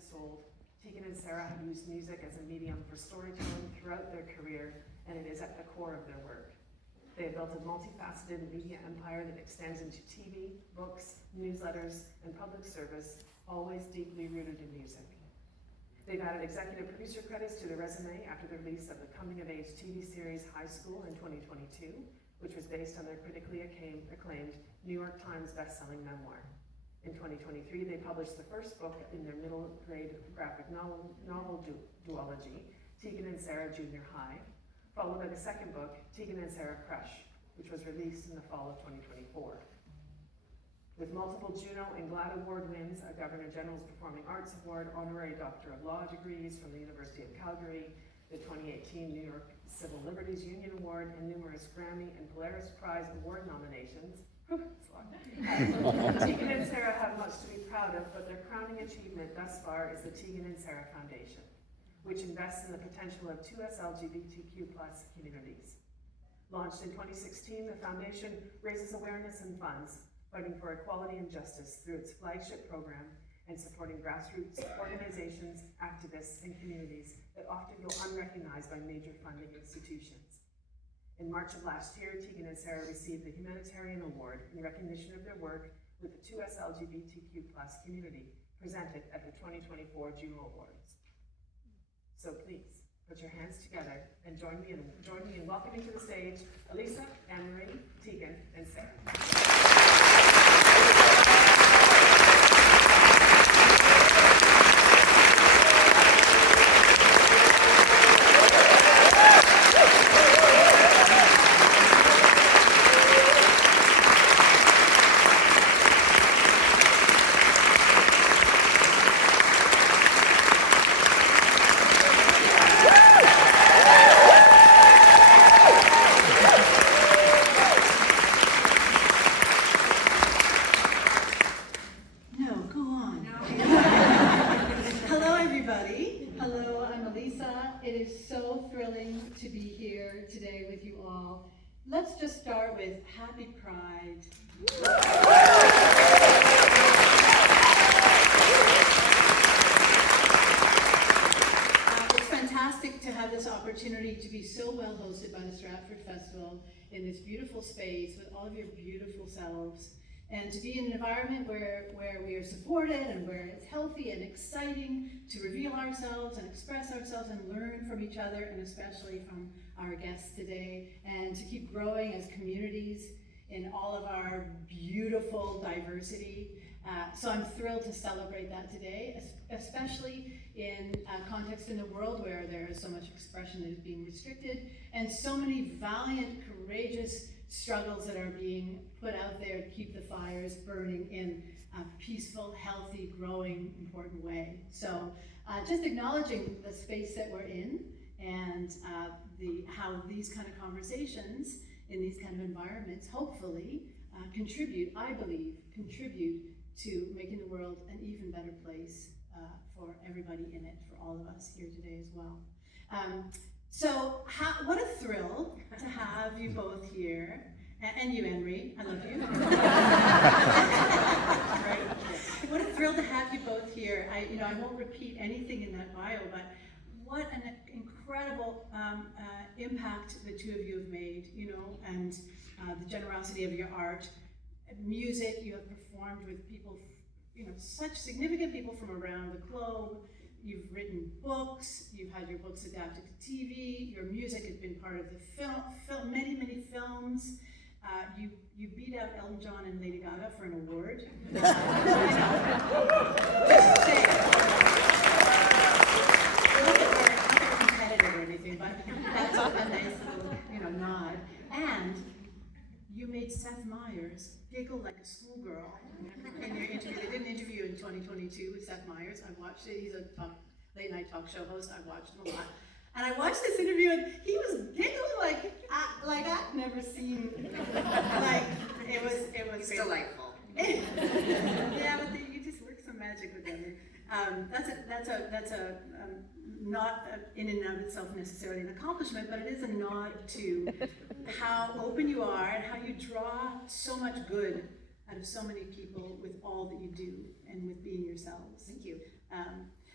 records sold. Tegan and Sara have used music as a medium for storytelling throughout their career, and it is at the core of their work. They have built a multifaceted media empire that extends into TV, books, newsletters, and public service, always deeply rooted in music. They've added executive producer credits to their resume after the release of the coming-of-age TV series High School in 2022, which was based on their critically acclaimed New York Times bestselling memoir. In 2023, they published the first book in their middle grade graphic novel duology, Tegan and Sara Junior High, followed by the second book, Tegan and Sara Crush, which was released in the fall of 2024. With multiple Juno and GLAAD Award wins, a Governor General's Performing Arts Award, honorary Doctor of Law degrees from the University of Calgary, the 2018 New York Civil Liberties Union Award, and numerous Grammy and Polaris Prize Award nominations, Tegan and Sara have much to be proud of, but their crowning achievement thus far is the Tegan and Sara Foundation, which invests in the potential of 2S LGBTQ+ communities. Launched in 2016, the foundation raises awareness and funds, fighting for equality and justice through its flagship program and supporting grassroots organizations, activists, and communities that often go unrecognized by major funding institutions. In March of last year, Tegan and Sara received the Humanitarian Award in recognition of their work with the 2S LGBTQ+ community, presented at the 2024 Juno Awards. So please, put your hands together and join me in welcoming to the stage Alisa, Anne-Marie, Tegan, and Sara. To be here today with you all. Let's just start with Happy Pride. It's fantastic to have this opportunity to be so well hosted by the Stratford Festival in this beautiful space with all of your beautiful selves, and to be in an environment where we are supported and where it's healthy and exciting to reveal ourselves and express ourselves and learn from each other, and especially from our guests today, and to keep growing as communities in all of our beautiful diversity. So I'm thrilled to celebrate that today, especially in a context in the world where there is so much expression that is being restricted, and so many valiant, courageous struggles that are being put out there to keep the fires burning in a peaceful, healthy, growing, important way. So just acknowledging the space that we're in, and how these kind of conversations in these kind of environments hopefully contribute to making the world an even better place for everybody in it, for all of us here today as well. So what a thrill to have you both here, and you, Anne-Marie, I love you. Right. What a thrill to have you both here. I won't repeat anything in that bio, but what an incredible impact the two of you have made, and the generosity of your art, music. You have performed with people, such significant people from around the globe. You've written books, you've had your books adapted to TV, your music has been part of the film, many films. You beat out Elton John and Lady Gaga for an award. Just saying. Not competitive or anything, but that's a nice little, nod. And you made Seth Meyers giggle like a schoolgirl in your interview. They did an interview in 2022 with Seth Meyers. I watched it. He's a late night talk show host. I watched him a lot. And I watched this interview, and he was giggling like I've never seen. Like it was. It's delightful. Yeah, but you just work some magic with them. That's a not in and of itself necessarily an accomplishment, but it is a nod to how open you are and how you draw so much good out of so many people with all that you do and with being yourselves. Thank you.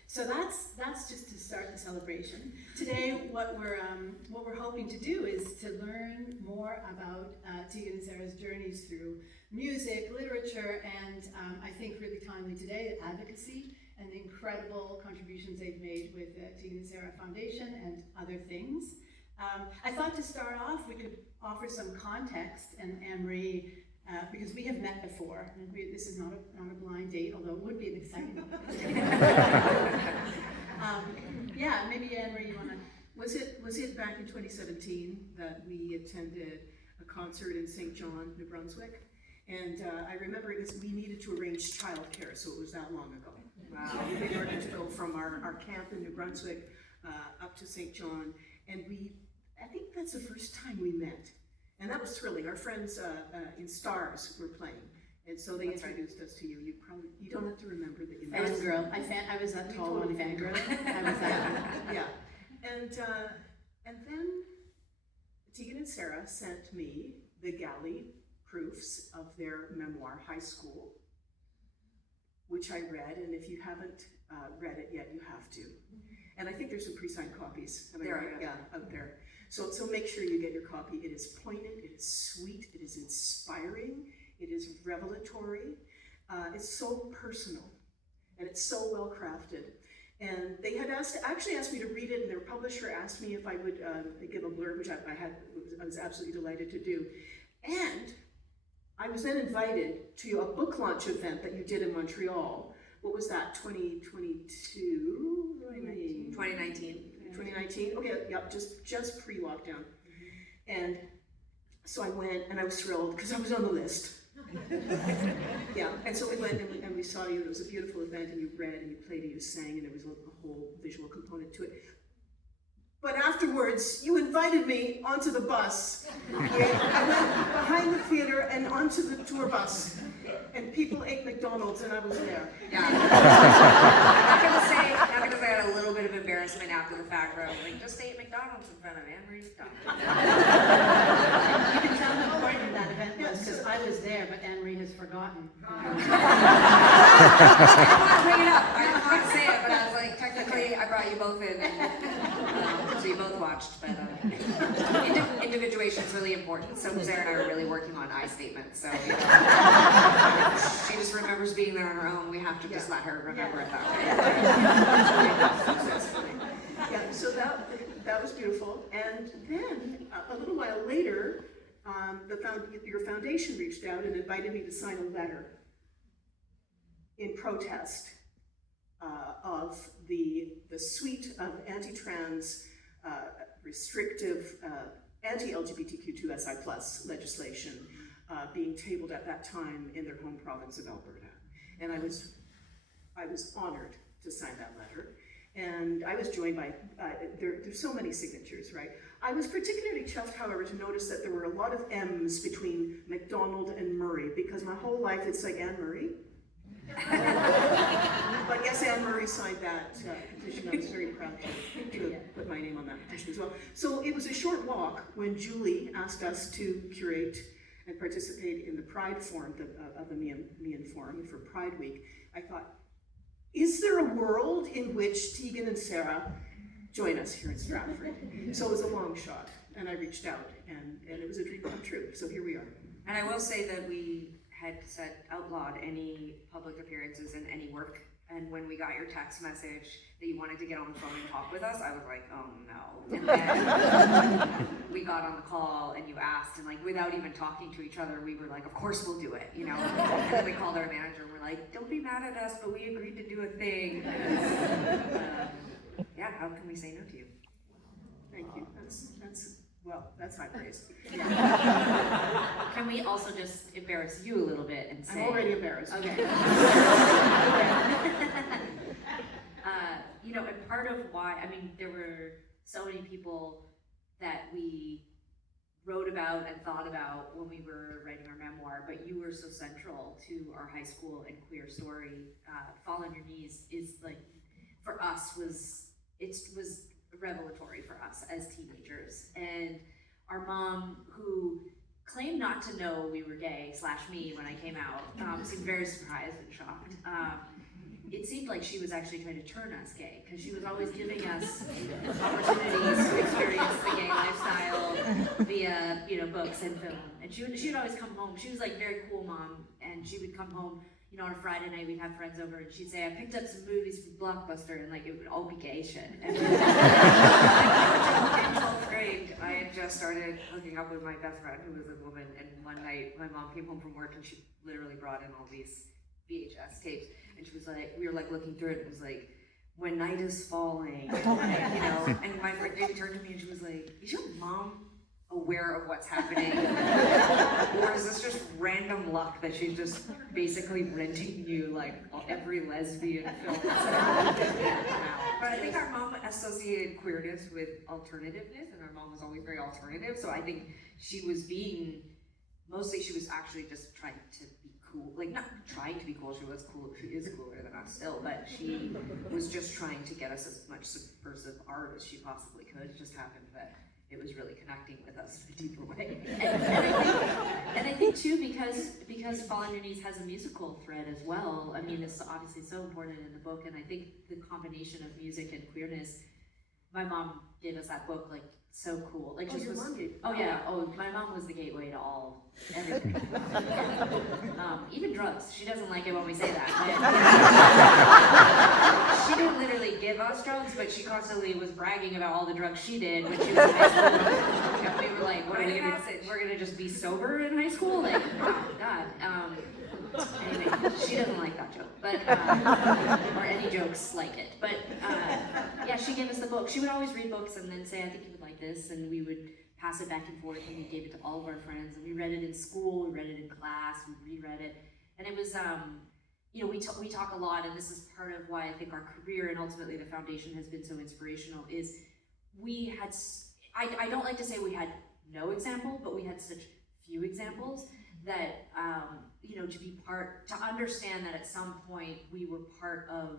So that's just to start the celebration. Today, what we're hoping to do is to learn more about Tegan and Sara's journeys through music, literature, and I think really timely today, Advocacy, and the incredible contributions they've made with the Tegan and Sara Foundation and other things. I thought to start off, we could offer some context, and Anne-Marie, because we have met before. This is not a blind date, although it would be an exciting one. Yeah, maybe Anne-Marie, you want to... Was it back in 2017 that we attended a concert in St. John, New Brunswick? And I remember we needed to arrange childcare, so it was that long ago. Wow. In order to go from our camp in New Brunswick up to St. John, and I think that's the first time we met. And that was thrilling. Our friends in Stars were playing, and so they introduced us to you. You don't have to remember that you met. Fangirl. I was that tall one, fangirl. I was that. Yeah. And then Tegan and Sara sent me the galley proofs of their memoir, High School, which I read, and if you haven't read it yet, you have to. And I think there's some pre-signed copies. Am I right? Yeah, out there. So make sure you get your copy. It is poignant, it is sweet, it is inspiring, it is revelatory. It's so personal, and it's so well crafted. And they had actually asked me to read it, and their publisher asked me if I would give a blurb, which I was absolutely delighted to do. And I was then invited to a book launch event that you did in Montreal. What was that, 2022? 2019. 2019, okay, yep, just pre-lockdown. And so I went, and I was thrilled, because I was on the list. Yeah, and so we went, and we saw you. It was a beautiful event, and you read, and you played, and you sang, and there was a whole visual component to it. But afterwards, you invited me onto the bus. Okay? I went behind the theater and onto the tour bus, and people ate MacDonald's, and I was there. Yeah. I'm not gonna say I had a little bit of embarrassment after the fact, where I was like, just ate McDonald's in front of Anne-Marie's McDonald's. You can tell how important that event was, because I was there, but Anne-Marie has forgotten. I didn't want to bring it up. I didn't want to say it, but I was like, technically, I brought you both in, and so you both watched. But individuation is really important. So Sarah and I are really working on I statements. So you know, she just remembers being there on her own. We have to just let her remember it that way. Yeah, so that was beautiful. And then a little while later, your foundation reached out and invited me to sign a letter in protest of the suite of anti-trans, restrictive, anti-LGBTQ2SI+ legislation being tabled at that time in their home province of Alberta. And I was honored to sign that letter. And I was joined by, there's so many signatures, right? I was particularly chuffed, however, to notice that there were a lot of M's between MacDonald and Murray, because my whole life it's like Anne Murray. But yes, Anne Murray signed that petition. I was very proud to put my name on that petition as well. So it was a short walk when Julie asked us to curate and participate in the Pride Forum, of the Meehan Forum for Pride Week. I thought, is there a world in which Tegan and Sara join us here in Stratford? So it was a long shot, and I reached out, and it was a dream come true. So here we are. And I will say that we had outlawed any public appearances in any work. And when we got your text message that you wanted to get on the phone and talk with us, I was like, oh no. And then we got on the call and you asked, and like without even talking to each other, we were like, of course we'll do it, you know? And then we called our manager and we're like, don't be mad at us, but we agreed to do a thing. Yeah, how can we say no to you? Thank you. That's high praise. Can we also just embarrass you a little bit and say... I'm already embarrassed. Okay. You know, and part of why, I mean, there were so many people that we wrote about and thought about when we were writing our memoir, but you were so central to our high school and queer story. Fall on Your Knees is like, for us, was revelatory for us as teenagers. And our mom, who claimed not to know we were gay, / me when I came out, seemed very surprised and shocked. it seemed like she was actually trying to turn us gay, because she was always giving us opportunities to experience the gay lifestyle via, you know, books and film. And she would always come home. She was like very cool mom, and she would come home, you know, on a Friday night, we'd have friends over, and she'd say, I picked up some movies from Blockbuster, and like, it would all be gay shit. And In 12th grade, I had just started hooking up with my best friend, who was a woman, and one night my mom came home from work and she literally brought in all these VHS tapes, and she was like, we were like looking through it, and it was like, When Night is Falling, and, you know, and my friend David turned to me and she was like, is your mom aware of what's happening? Or is this just random luck that she's just basically renting you like every lesbian film? But I think our mom associated queerness with alternativeness, and our mom was always very alternative, so I think she was actually just trying to be cool, like not trying to be cool, she was cool, she is cooler than us still, but she was just trying to get us as much subversive art as she possibly could. It just happened that it was really connecting with us in a deeper way. And I think too, because Fall on Your Knees has a musical thread as well. I mean, it's obviously so important in the book, and I think the combination of music and queerness. My mom gave us that book, like, so cool. Like, Oh, your mom gave? Oh yeah. Oh, my mom was the gateway to everything. Even drugs. She doesn't like it when we say that. She didn't literally give us drugs, but she constantly was bragging about all the drugs she did when she was in high school. And we were like, what are we gonna? We're gonna just be sober in high school? Like, oh God. Anyway, she doesn't like that joke, but or any jokes like it. But yeah, she gave us the book. She would always read books and then say, "I think you would like this," and we would pass it back and forth. And we gave it to all of our friends, and we read it in school, we read it in class, we reread it, and it was, you know, we talk a lot, and this is part of why I think our career and ultimately the foundation has been so inspirational. Is we had, I don't like to say we had no example, but we had such few examples that, you know, to understand that at some point we were part of,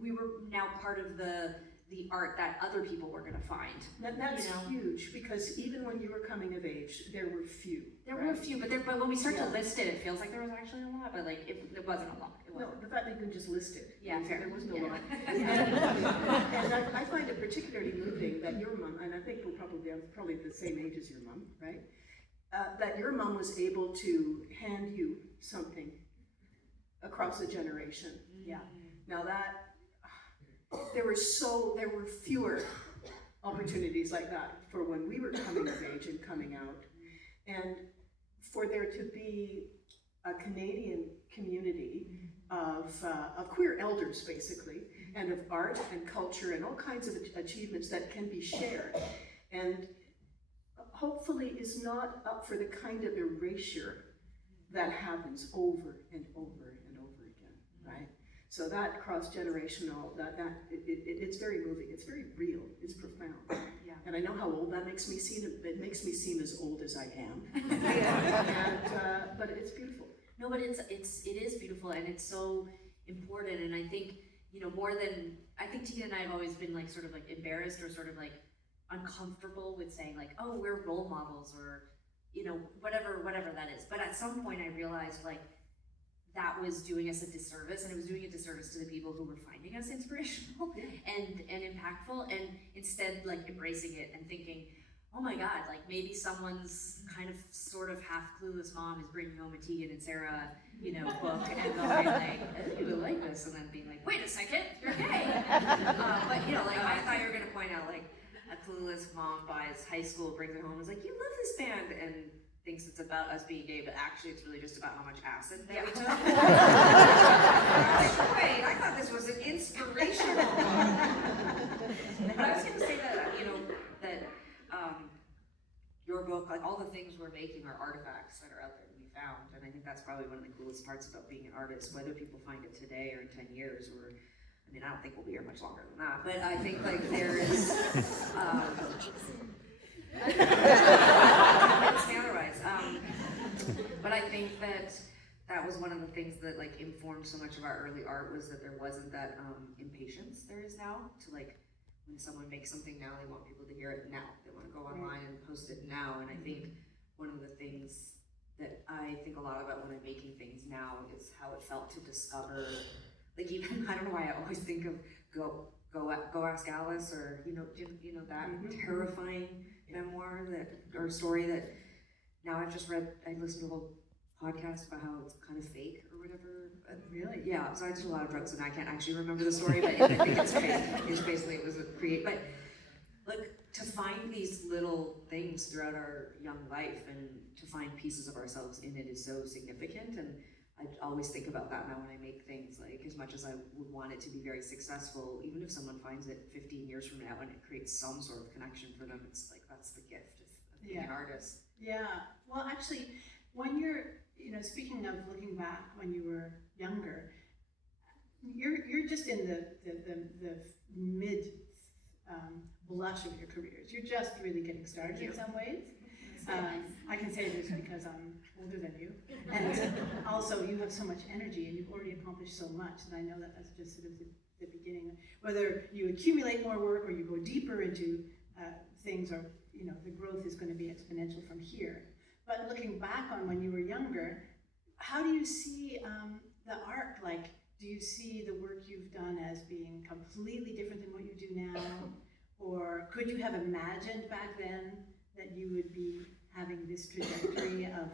we were now part of the art that other people were gonna find. That's you know? huge, because even when you were coming of age, there were few. There right? were a few, but when we start Yeah. to list it feels like there was actually a lot, but like, it wasn't a lot. It No, wasn't. the fact that you can just list it. Yeah, fair. There was no Yeah. lot. And I find it particularly moving that your mom, and I think we're probably the same age as your mom, right? That your mom was able to hand you something across a generation. Yeah. Now there were fewer opportunities like that for when we were coming of age and coming out. And for there to be a Canadian community of queer elders, basically, and of art and culture and all kinds of achievements that can be shared, and hopefully is not up for the kind of erasure that happens over and over and over again, right? So that cross-generational, it's very moving, it's very real, it's profound. Yeah. And I know how old that makes me seem. It makes me seem as old as I am. But it's beautiful. No, but it is beautiful, and it's so important. And I think, you know, I think Tegan and I have always been like sort of like embarrassed or sort of like uncomfortable with saying like, oh, we're role models, or, you know, whatever that is. But at some point I realized like that was doing us a disservice, and it was doing a disservice to the people who were finding us inspirational and impactful, and instead like embracing it and thinking, oh my God, like maybe someone's kind of sort of half clueless mom is bringing home a Tegan and Sara, you know, book, and going like, oh, you would like this, and then being like, wait a second, you're gay. But you know, like I thought you were gonna point out like a clueless mom buys high school, brings it home, and is like, you love this band, and thinks it's about us being gay, but actually it's really just about how much acid that we took. Like, wait, I thought this was an inspirational book. But I was gonna say that, you know, that your book, like all the things we're making are artifacts that are out there to be found, and I think that's probably one of the coolest parts about being an artist, whether people find it today or in 10 years, or, I mean, I don't think we'll be here much longer than that, but I think like there is, but I think that was one of the things that like informed so much of our early art, was that there wasn't that impatience there is now to like, when someone makes something now, they want people to hear it now. They want to go online and post it now. And I think one of the things that I think a lot about when I'm making things now is how it felt to discover, like even, I don't know why I always think of Go Ask Alice, or you know that terrifying memoir or story that now I've just read. I listened to a whole podcast about how it's kind of fake or whatever. Really? Yeah, so I did a lot of drugs and I can't actually remember the story, but I think it's fake. It's basically, it was a but like to find these little things throughout our young life and to find pieces of ourselves in it is so significant. And I always think about that now when I make things, like as much as I would want it to be very successful, even if someone finds it 15 years from now and it creates some sort of connection for them, it's like, that's the gift of being an artist. Yeah, well actually, when you're, speaking of looking back when you were younger, you're just in the mid blush of your careers. You're just really getting started in some ways. I can say this because I'm older than you, and also you have so much energy and you've already accomplished so much, and I know that that's just sort of the beginning. Whether you accumulate more work or you go deeper into things, or the growth is going to be exponential from here. But looking back on when you were younger, how do you see the arc? Like, do you see the work you've done as being completely different than what you do now? Or could you have imagined back then that you would be having this trajectory of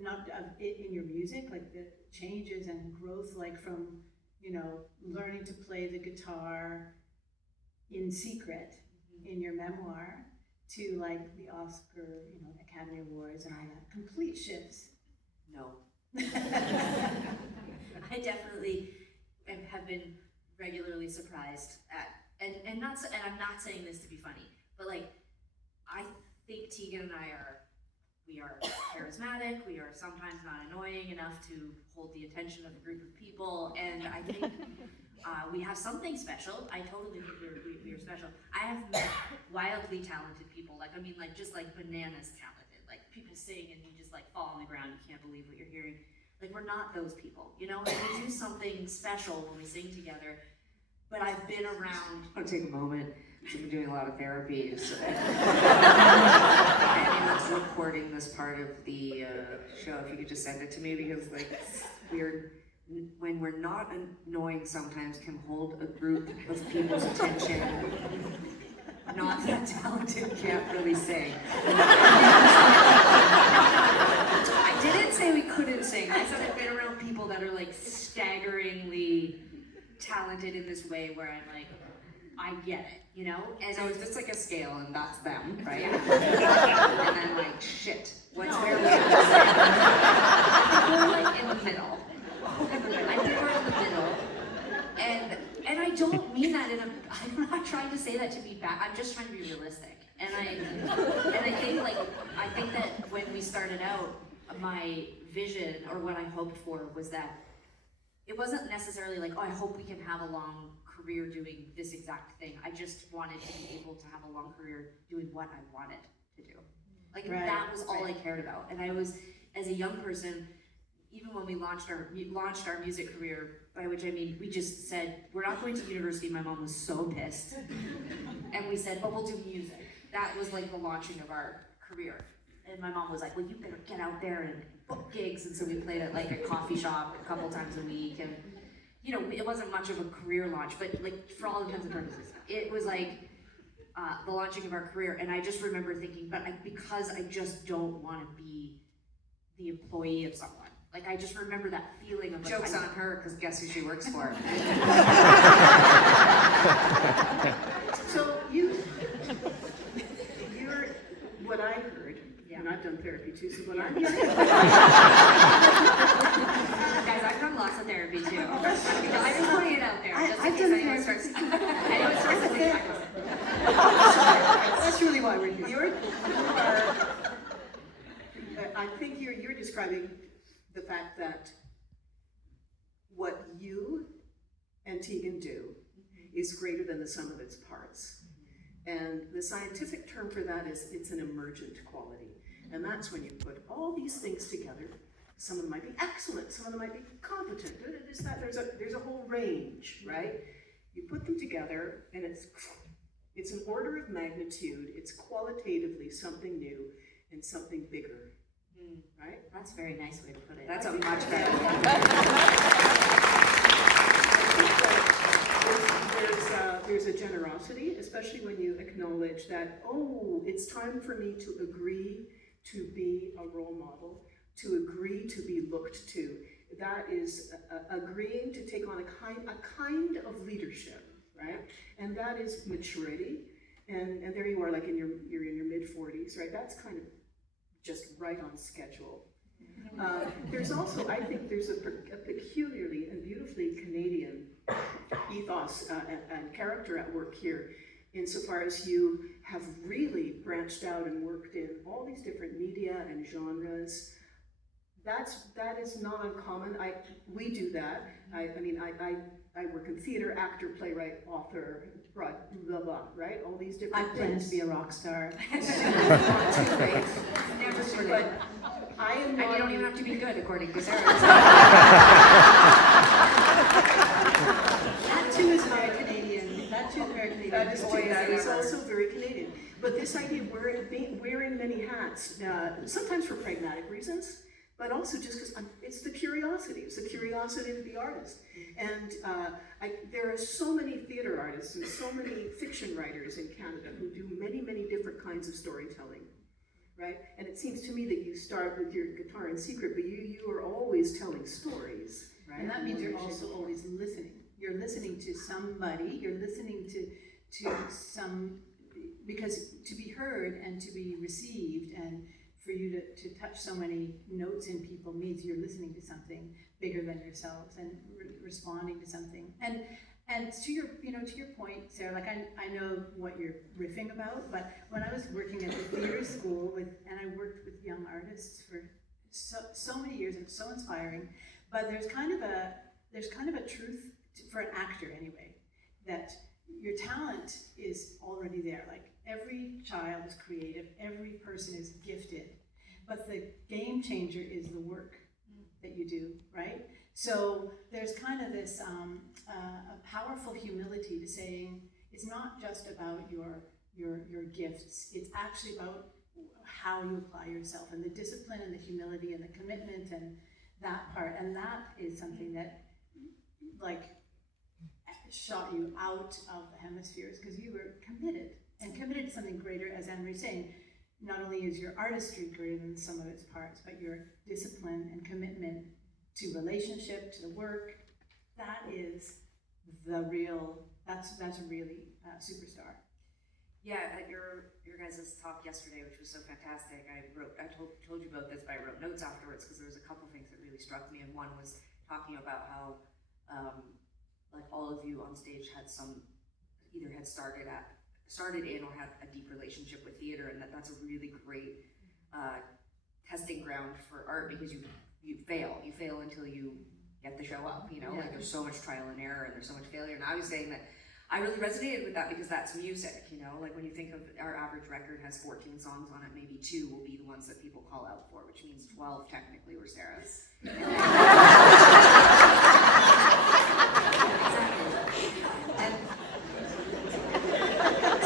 not of it in your music, like the changes and growth, like from learning to play the guitar in secret in your memoir to like the Oscar, Academy Awards and all that, complete shifts? No. I definitely have been regularly surprised at, and I'm not saying this to be funny, but like, I think Tegan and I we are charismatic, we are sometimes not annoying enough to hold the attention of a group of people, and I think we have something special. I totally think we are special. I have met wildly talented people, just bananas talented. Like people sing and you just like fall on the ground, you can't believe what you're hearing. Like we're not those people, and we do something special when we sing together. But I've been around. I want to take a moment. I've been doing a lot of therapies. And it's recording this part of the show. If you could just send it to me, because when we're not annoying, sometimes can hold a group of people's attention. Not that talented can't really sing. I didn't say we couldn't sing. I said I've been around people that are like staggeringly talented in this way where I'm like, I get it, And so it's just like a scale, and that's them, right? Yeah. And I'm like, shit, where we at? I think we're like in the middle. I think we're in the middle. And I don't mean that I'm not trying to say that to be bad. I'm just trying to be realistic. And I think that when we started out, my vision, or what I hoped for, was that it wasn't necessarily like, oh, I hope we can have a long career doing this exact thing. I just wanted to be able to have a long career doing what I wanted to do. Like that was all I cared about. And I was, as a young person, even when we launched our music career, by which I mean we just said we're not going to university. My mom was so pissed, and we said, but we'll do music. That was like the launching of our career. And my mom was like, well, you better get out there and book gigs. And so we played at like a coffee shop a couple times a week. And, it wasn't much of a career launch, but like for all intents and purposes, it was like the launching of our career. And I just remember thinking, because I just don't want to be the employee of someone. Like, I just remember that feeling of like, joke's on her, because guess who she works for? So what I heard, and I've done therapy too, so what I'm hearing. Guys, I've done lots of therapy too. I just putting it out there, just in I've case done anyone starts to think back on it. That's really why we're here. I think you're describing the fact that what you and Tegan do is greater than the sum of its parts. And the scientific term for that is it's an emergent quality. And that's when you put all these things together. Some of them might be excellent, some of them might be competent, there's a whole range, right? You put them together and it's an order of magnitude, it's qualitatively something new and something bigger right? That's a very nice way to put it. That's a much better There's a generosity, especially when you acknowledge that, oh, it's time for me to agree to be a role model, to agree to be looked to. That is agreeing to take on a kind of leadership, right? And that is maturity. And there you are, like you're in your mid-40s, right? That's kind of just right on schedule. There's also, I think there's a peculiarly and beautifully Canadian ethos and character at work here, insofar as you have really branched out and worked in all these different media and genres. That is not uncommon. We do that. I work in theater, actor, playwright, author, blah, blah, blah, right? All these I different plan things. to be a rock star. Not too late. Never sort of. But I am And not. you don't even have to be good, according to Sarah. That too is very Canadian. That too is very Canadian. That is Always that is never. also very Canadian. But this idea of wearing many hats, sometimes for pragmatic reasons, but also just because it's the curiosity. It's the curiosity of the artist. And there are so many theater artists and so many fiction writers in Canada who do many, many different kinds of storytelling, right? And it seems to me that you start with your guitar in secret, but you are always telling stories, right? And that means you're also always listening. You're listening to somebody, you're listening to some, because to be heard and to be received and for you to touch so many notes in people means you're listening to something bigger than yourselves and responding to something. And to your point, Sarah, like I know what you're riffing about, but when I was working at the theater school and I worked with young artists for so many years, and it's so inspiring, but there's kind of a truth for an actor anyway, that your talent is already there. Like every child is creative, every person is gifted, but the game changer is the work that you do, right? So there's kind of this a powerful humility to saying it's not just about your gifts. It's actually about how you apply yourself and the discipline and the humility and the commitment and that part. And that is something that like shot you out of the hemispheres because you were committed to something greater, as Anne-Marie's saying. Not only is your artistry greater than some of its parts, but your discipline and commitment to relationship, to the work, that's really superstar. Yeah, at your guys' talk yesterday, which was so fantastic, I told you about this, but I wrote notes afterwards because there was a couple things that really struck me, and one was talking about how like all of you on stage had either had started in or had a deep relationship with theater, and that's a really great testing ground for art because you fail until you get the show up, like there's so much trial and error and there's so much failure. And I was saying that I really resonated with that because that's music, like when you think of our average record has 14 songs on it, maybe 2 will be the ones that people call out for, which means 12 technically were Sarah's. It's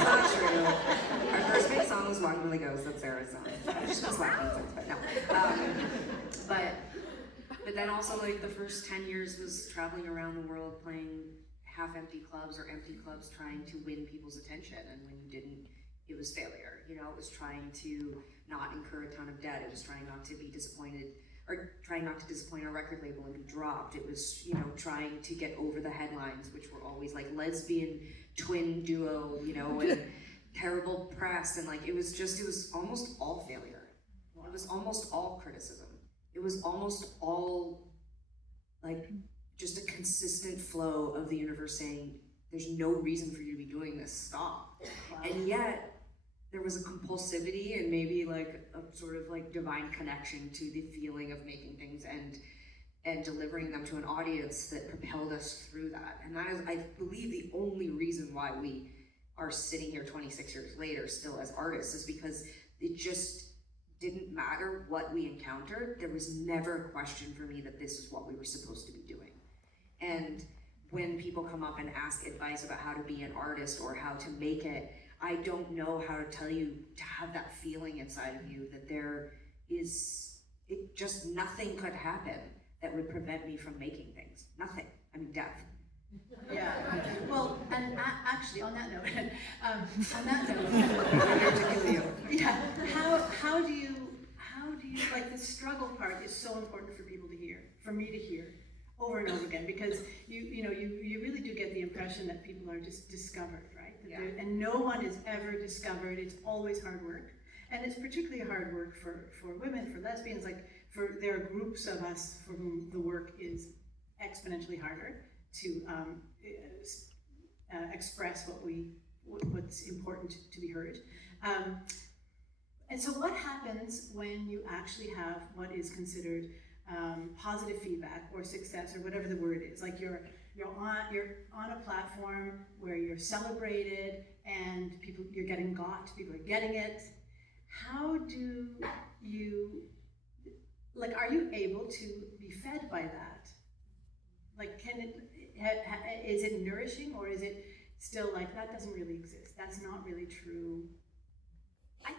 not true. Our first big song was One Really Goes, that's Sarah's song. I've just been slacking since, but no. But then also like the first 10 years was traveling around the world playing half-empty clubs or empty clubs trying to win people's attention, and when you didn't, it was failure. It was trying to not incur a ton of debt. It was trying not to be disappointed or trying not to disappoint a record label and be dropped. It was, trying to get over the headlines, which were always like lesbian twin duo, and terrible press, and like it was almost all failure. It was almost all criticism. It was almost all like just a consistent flow of the universe saying, there's no reason for you to be doing this, stop. Wow. And yet, there was a compulsivity and maybe like a sort of like divine connection to the feeling of making things and delivering them to an audience that propelled us through that. And that is, I believe, the only reason why we are sitting here 26 years later still as artists is because it just didn't matter what we encountered. There was never a question for me that this is what we were supposed to be doing. And when people come up and ask advice about how to be an artist or how to make it, I don't know how to tell you to have that feeling inside of you that there is it just, nothing could happen that would prevent me from making things. Nothing. I mean, death. Yeah, well, and actually, on that note, yeah, how do you, like, the struggle part is so important for people to hear, for me to hear, over and over again, because you really do get the impression that people are just discovered, right? And no one is ever discovered. It's always hard work, and it's particularly hard work for women, for lesbians. Like, there are groups of us for whom the work is exponentially harder to express what's important to be heard. And so what happens when you actually have what is considered positive feedback or success, or whatever the word is? Like, you're on a platform where you're celebrated and you're getting got, people are getting it. How do you, like, are you able to be fed by that? Like, is it nourishing, or is it still like, that doesn't really exist, that's not really true? I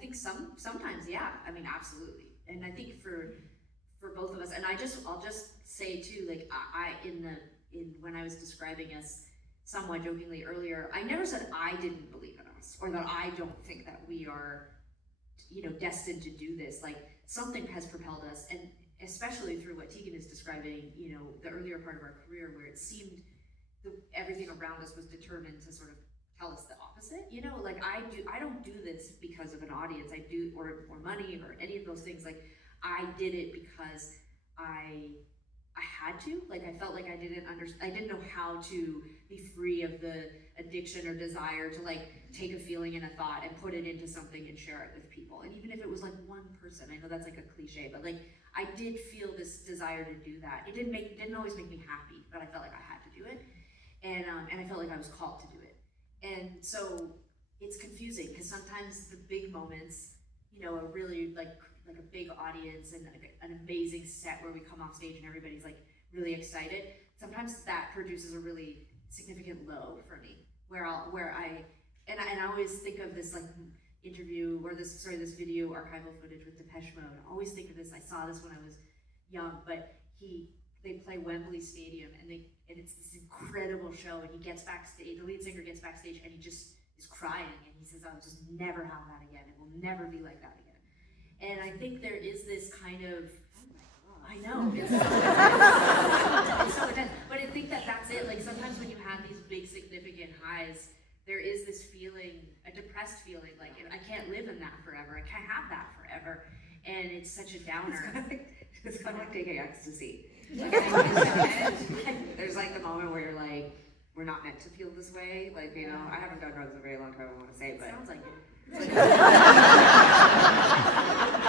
think sometimes, yeah. I mean, absolutely. And I think for both of us, and I'll just say too, like, when I was describing us somewhat jokingly earlier, I never said I didn't believe in us, or that I don't think that we are, destined to do this. Like, something has propelled us, and especially through what Tegan is describing, the earlier part of our career, where it seemed everything around us was determined to sort of tell us the opposite. Like, I don't do this because of an audience, or money, or any of those things. Like, I did it because I had to. Like, I felt like I didn't know how to be free of the addiction or desire to, like, take a feeling and a thought and put it into something and share it with people. And even if it was like one person, I know that's like a cliche, but like, I did feel this desire to do that. It didn't always make me happy, but I felt like I had to do it. And I felt like I was called to do it. And so it's confusing, because sometimes the big moments, are really like a big audience and an amazing set where we come off stage and everybody's like really excited. Sometimes that produces a really significant low for me, where I always think of this like interview, or this video archival footage with Depeche Mode. I always think of this. I saw this when I was young, but they play Wembley Stadium, and it's this incredible show, and he gets backstage, the lead singer gets backstage, and he just is crying, and he says, I'll just never have that again. It will never be like that again. And I think there is this kind of, I know, it's so intense. It's so intense. But I think that's it. Like, sometimes when you have these big significant highs, there is this feeling, a depressed feeling, like, I can't live in that forever. I can't have that forever. And it's such a downer. It's kind of like taking ecstasy. Like, there's like the moment where you're like, we're not meant to feel this way. Like, I haven't done drugs in a very long time, I want to say, but. Sounds like it. It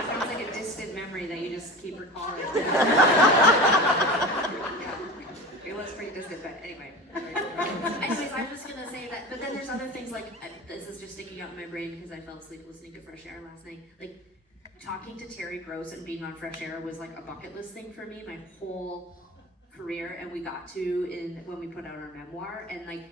sounds like a distant memory that you just keep recalling. Yeah. It was pretty distant, but anyway. Anyways, I'm just gonna say that, but then there's other things, like, this is just sticking out in my brain because I fell asleep listening to Fresh Air last night. Like, talking to Terry Gross and being on Fresh Air was like a bucket list thing for me my whole career, and we got to when we put out our memoir, and like,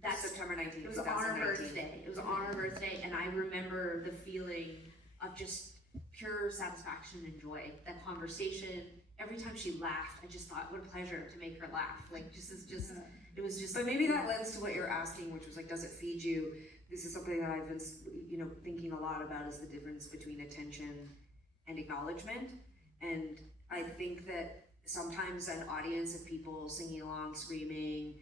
that's September 19th, it was on our birthday. It was on our birthday, and I remember the feeling of just pure satisfaction and joy. That conversation, every time she laughed, I just thought, what a pleasure to make her laugh. Like, it was just. But maybe that lends to what you're asking, which was like, does it feed you? This is something that I've been, thinking a lot about, is the difference between attention and acknowledgement. And I think that sometimes an audience of people singing along, screaming,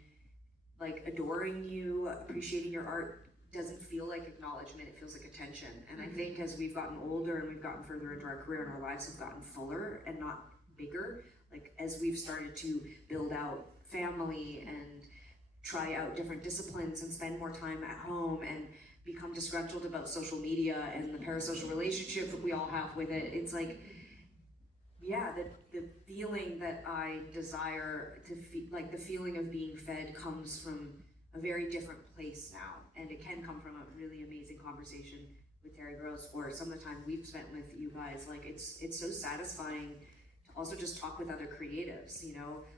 like adoring you, appreciating your art, doesn't feel like acknowledgement, it feels like attention. And I think as we've gotten older and we've gotten further into our career and our lives have gotten fuller and not bigger, like as we've started to build out family and try out different disciplines and spend more time at home and become disgruntled about social media and the parasocial relationship that we all have with it, it's like, yeah, the feeling that I desire to feel, like the feeling of being fed, comes from a very different place now. And it can come from a really amazing conversation with Terry Gross, or some of the time we've spent with you guys. Like, it's so satisfying to also just talk with other creatives.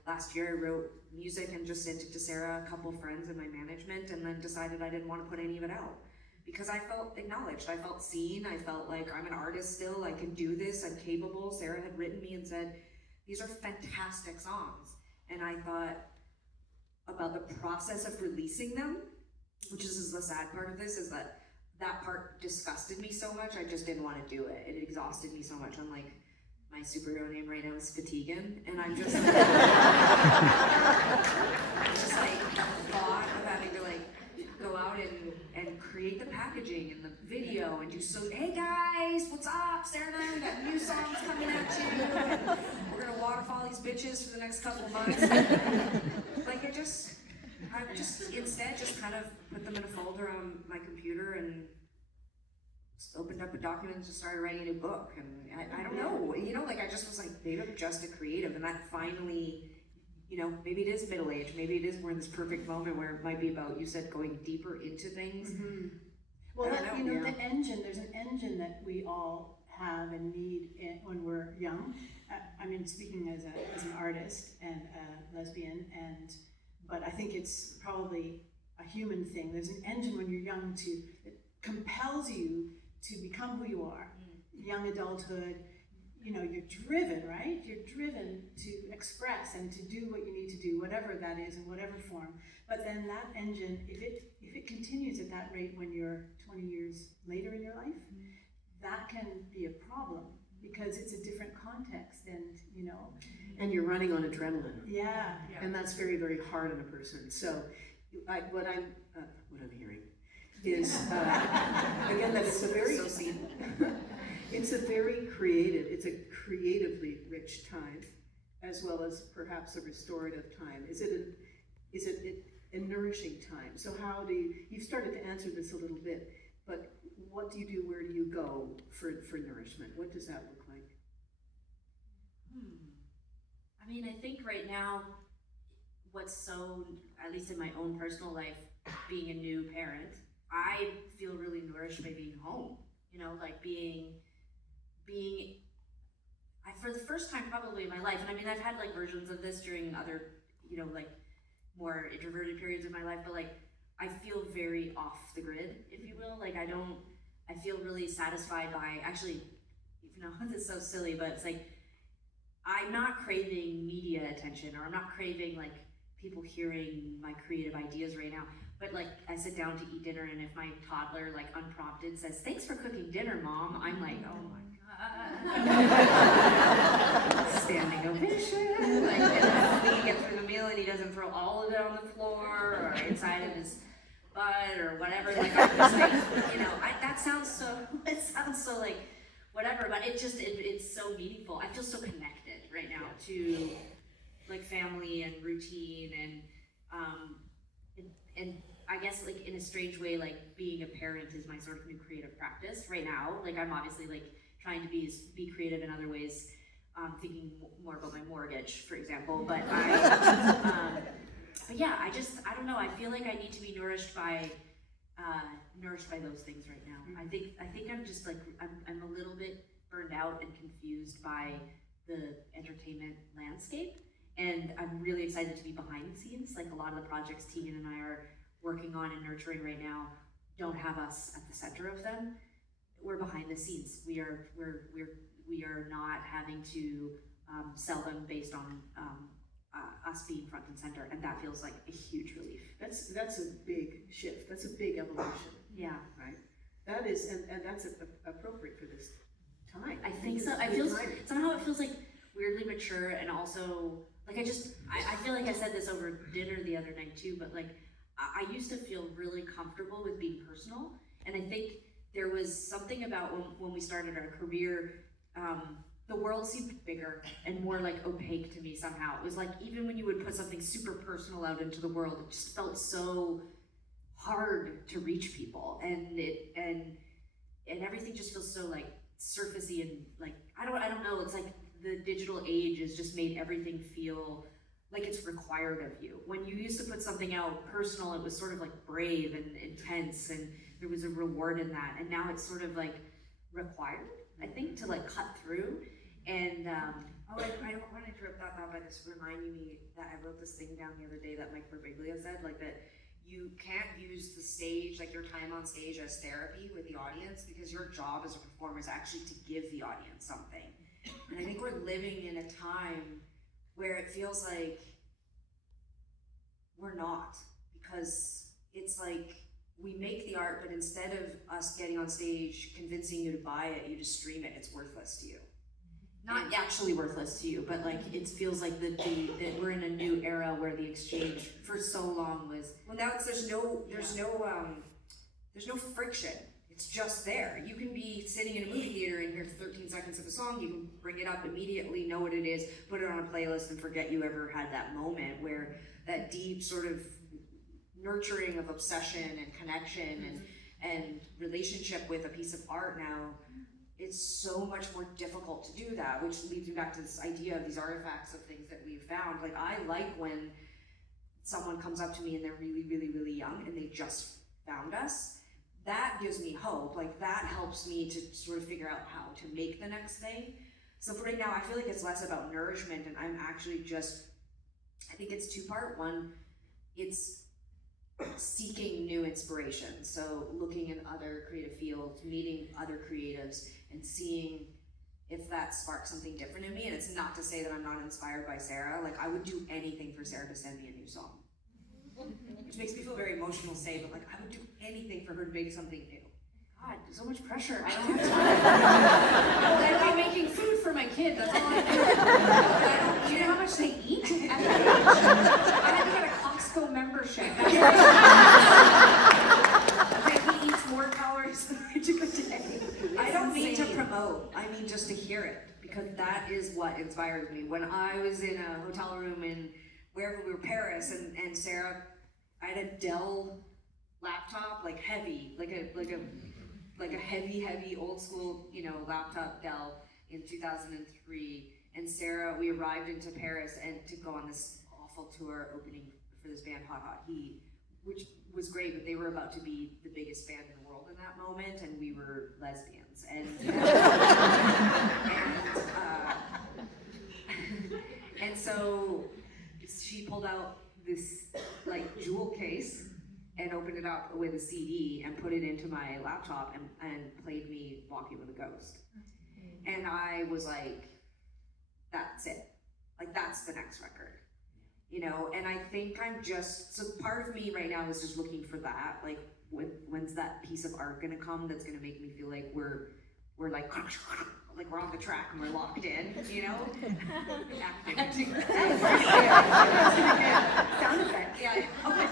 Last year I wrote music and just sent it to Sarah, a couple friends in my management, and then decided I didn't want to put any of it out because I felt acknowledged, I felt seen, I felt like I'm an artist still, I can do this, I'm capable. Sarah had written me and said, these are fantastic songs. And I thought about the process of releasing them, which is the sad part of this, is that that part disgusted me so much, I just didn't want to do it. It exhausted me so much. I'm like, my superhero name right now is Tegan, and I'm just like, thought of having to like go out and create the packaging and the video and do hey guys, what's up? Sarah and I, we got new songs coming at you, and we're gonna waterfall these bitches for the next couple of months. Like I just instead just kind of put them in a folder on my computer and just opened up a document and just started writing a book. And I don't know, like I just was like, maybe I'm just a creative, and that finally, maybe it is middle age, maybe it is we're in this perfect moment where it might be about, you said, going deeper into things. Mm-hmm. Well, the engine, there's an engine that we all have and need when we're young. I mean, speaking as an artist and a lesbian, but I think it's probably a human thing. There's an engine when you're young that compels you to become who you are. Young adulthood, you're driven, right? You're driven to express and to do what you need to do, whatever that is in whatever form. But then that engine, if it continues at that rate when you're 20 years later in your life, that can be a problem because it's a different context And you're running on adrenaline. Yeah. And that's very, very hard on a person. So what I'm hearing is, again, that it's a very, it's a creatively rich time, as well as perhaps a restorative time. Is it a nourishing time? So how do you've started to answer this a little bit, but what do you do, where do you go for nourishment? What does that look like? I mean, I think right now, what's so, at least in my own personal life, being a new parent, I feel really nourished by being home, like being, for the first time probably in my life, and I mean, I've had like versions of this during other, like more introverted periods of my life, but like, I feel very off the grid, if you will. Like I feel really satisfied by, actually, this is so silly, but it's like, I'm not craving media attention, or I'm not craving like people hearing my creative ideas right now. But like I sit down to eat dinner, and if my toddler like unprompted says, "Thanks for cooking dinner, Mom," I'm like, "Oh my god!" Standing ovation. Like, and he gets through the meal, and he doesn't throw all of it on the floor or inside of his butt or whatever. Like I'm just like, that sounds so. It sounds so like whatever, but it's so meaningful. I feel so connected right now to like family and routine and I guess like in a strange way, like being a parent is my sort of new creative practice right now. Like I'm obviously like trying to be creative in other ways, thinking more about my mortgage, for example. But but yeah, I don't know. I feel like I need to be nourished by those things right now. I think I'm just like I'm a little bit burned out and confused by the entertainment landscape, and I'm really excited to be behind the scenes. Like a lot of the projects Tegan and I are working on and nurturing right now don't have us at the center of them. We're behind the scenes. We are not having to sell them based on us being front and center, and that feels like a huge relief. That's a big shift. That's a big evolution. Yeah. Right. That is, and that's appropriate for this time. I think so. Somehow it feels like weirdly mature, and also like I feel like I said this over dinner the other night too, but like I used to feel really comfortable with being personal, and I think there was something about when we started our career, the world seemed bigger and more like opaque to me somehow. It was like even when you would put something super personal out into the world, it just felt so hard to reach people, and everything just feels so like surfacey and like I don't know. It's like the digital age has just made everything feel like it's required of you. When you used to put something out personal, it was sort of like brave and intense, and there was a reward in that. And now it's sort of like required, I think, to like cut through. And I don't want to interrupt that thought by just reminding me that I wrote this thing down the other day that Mike Birbiglia said, like that you can't use the stage, like your time on stage, as therapy with the audience, because your job as a performer is actually to give the audience something. And I think we're living in a time where it feels like we're not, because it's like we make the art, but instead of us getting on stage, convincing you to buy it, you just stream it. It's worthless to you. Not actually worthless to you, but like it feels like that we're in a new era where the exchange for so long was. Well, now there's no friction. It's just there. You can be sitting in a movie theater and hear 13 seconds of a song. You can bring it up immediately, know what it is, put it on a playlist, and forget you ever had that moment where that deep sort of nurturing of obsession and connection and relationship with a piece of art now. It's so much more difficult to do that, which leads me back to this idea of these artifacts of things that we've found. Like, I like when someone comes up to me and they're really, really, really young and they just found us. That gives me hope. Like, that helps me to sort of figure out how to make the next thing. So for right now, I feel like it's less about nourishment, and I'm actually just, I think it's two-part. One, it's seeking new inspiration. So looking in other creative fields, meeting other creatives, and seeing if that sparks something different in me. And it's not to say that I'm not inspired by Sara. Like, I would do anything for Sara to send me a new song. Which makes me feel very emotional to say, but like, I would do anything for her to make something new. God, so much pressure. I don't have time. I'm making food for my kid. That's all I do. Do you know how much they eat? At that age? I had to get a Costco membership. Okay, he eats more calories than I do a day. I don't mean to promote. I mean just to hear it, because that is what inspires me. When I was in a hotel room in wherever we were, Paris, and Sara, I had a Dell laptop, like heavy, like a heavy old school, laptop Dell in 2003. And Sara, we arrived into Paris and to go on this awful tour opening for this band Hot Hot Heat, which was great, but they were about to be the biggest band in the world in that moment, and we were lesbians. And so she pulled out this like jewel case and opened it up with a CD and put it into my laptop and played me Walking with a Ghost. And I was like, that's it. Like, that's the next record. And I think so part of me right now is just looking for that. Like, when's that piece of art gonna come that's gonna make me feel like we're like we're on the track and we're locked in, Acting. Sound effect. Yeah. Okay.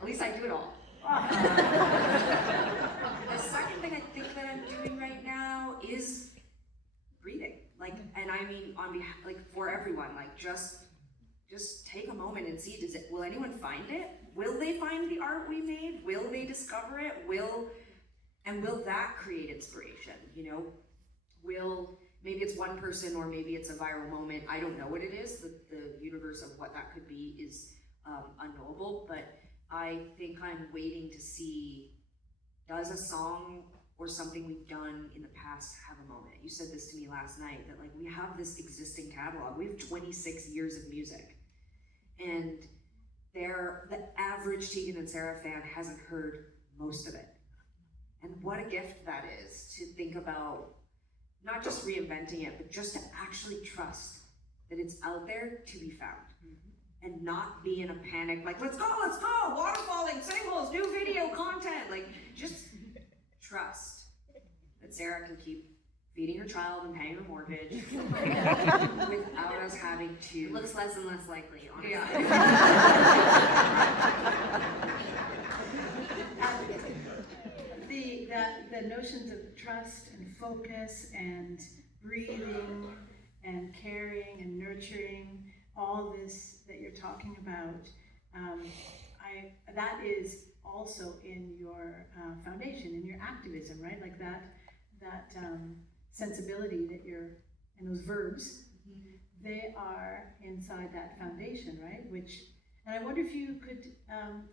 At least I do it all. The second thing I think that I'm doing right now is breathing. Like, and I mean on behalf, like, for everyone, like, just take a moment and see, will anyone find it? Will they find the art we made? Will they discover it? Will that create inspiration? Maybe it's one person, or maybe it's a viral moment. I don't know what it is. The universe of what that could be is unknowable, but I think I'm waiting to see, does a song or something we've done in the past have a moment? You said this to me last night, that like, we have this existing catalog. We have 26 years of music, and the average Tegan and Sara fan hasn't heard most of it. And what a gift that is, to think about not just reinventing it, but just to actually trust that it's out there to be found. And not be in a panic, like, let's go, waterfalling, singles, new video content. Like, just trust that Sara can keep feeding her child and paying her mortgage without us having to. It looks less and less likely, honestly. The notions of trust and focus and breathing and caring and nurturing, all this that you're talking about, that is also in your foundation, in your activism, right? Like that sensibility that and those verbs, they are inside that foundation, right? And I wonder if you could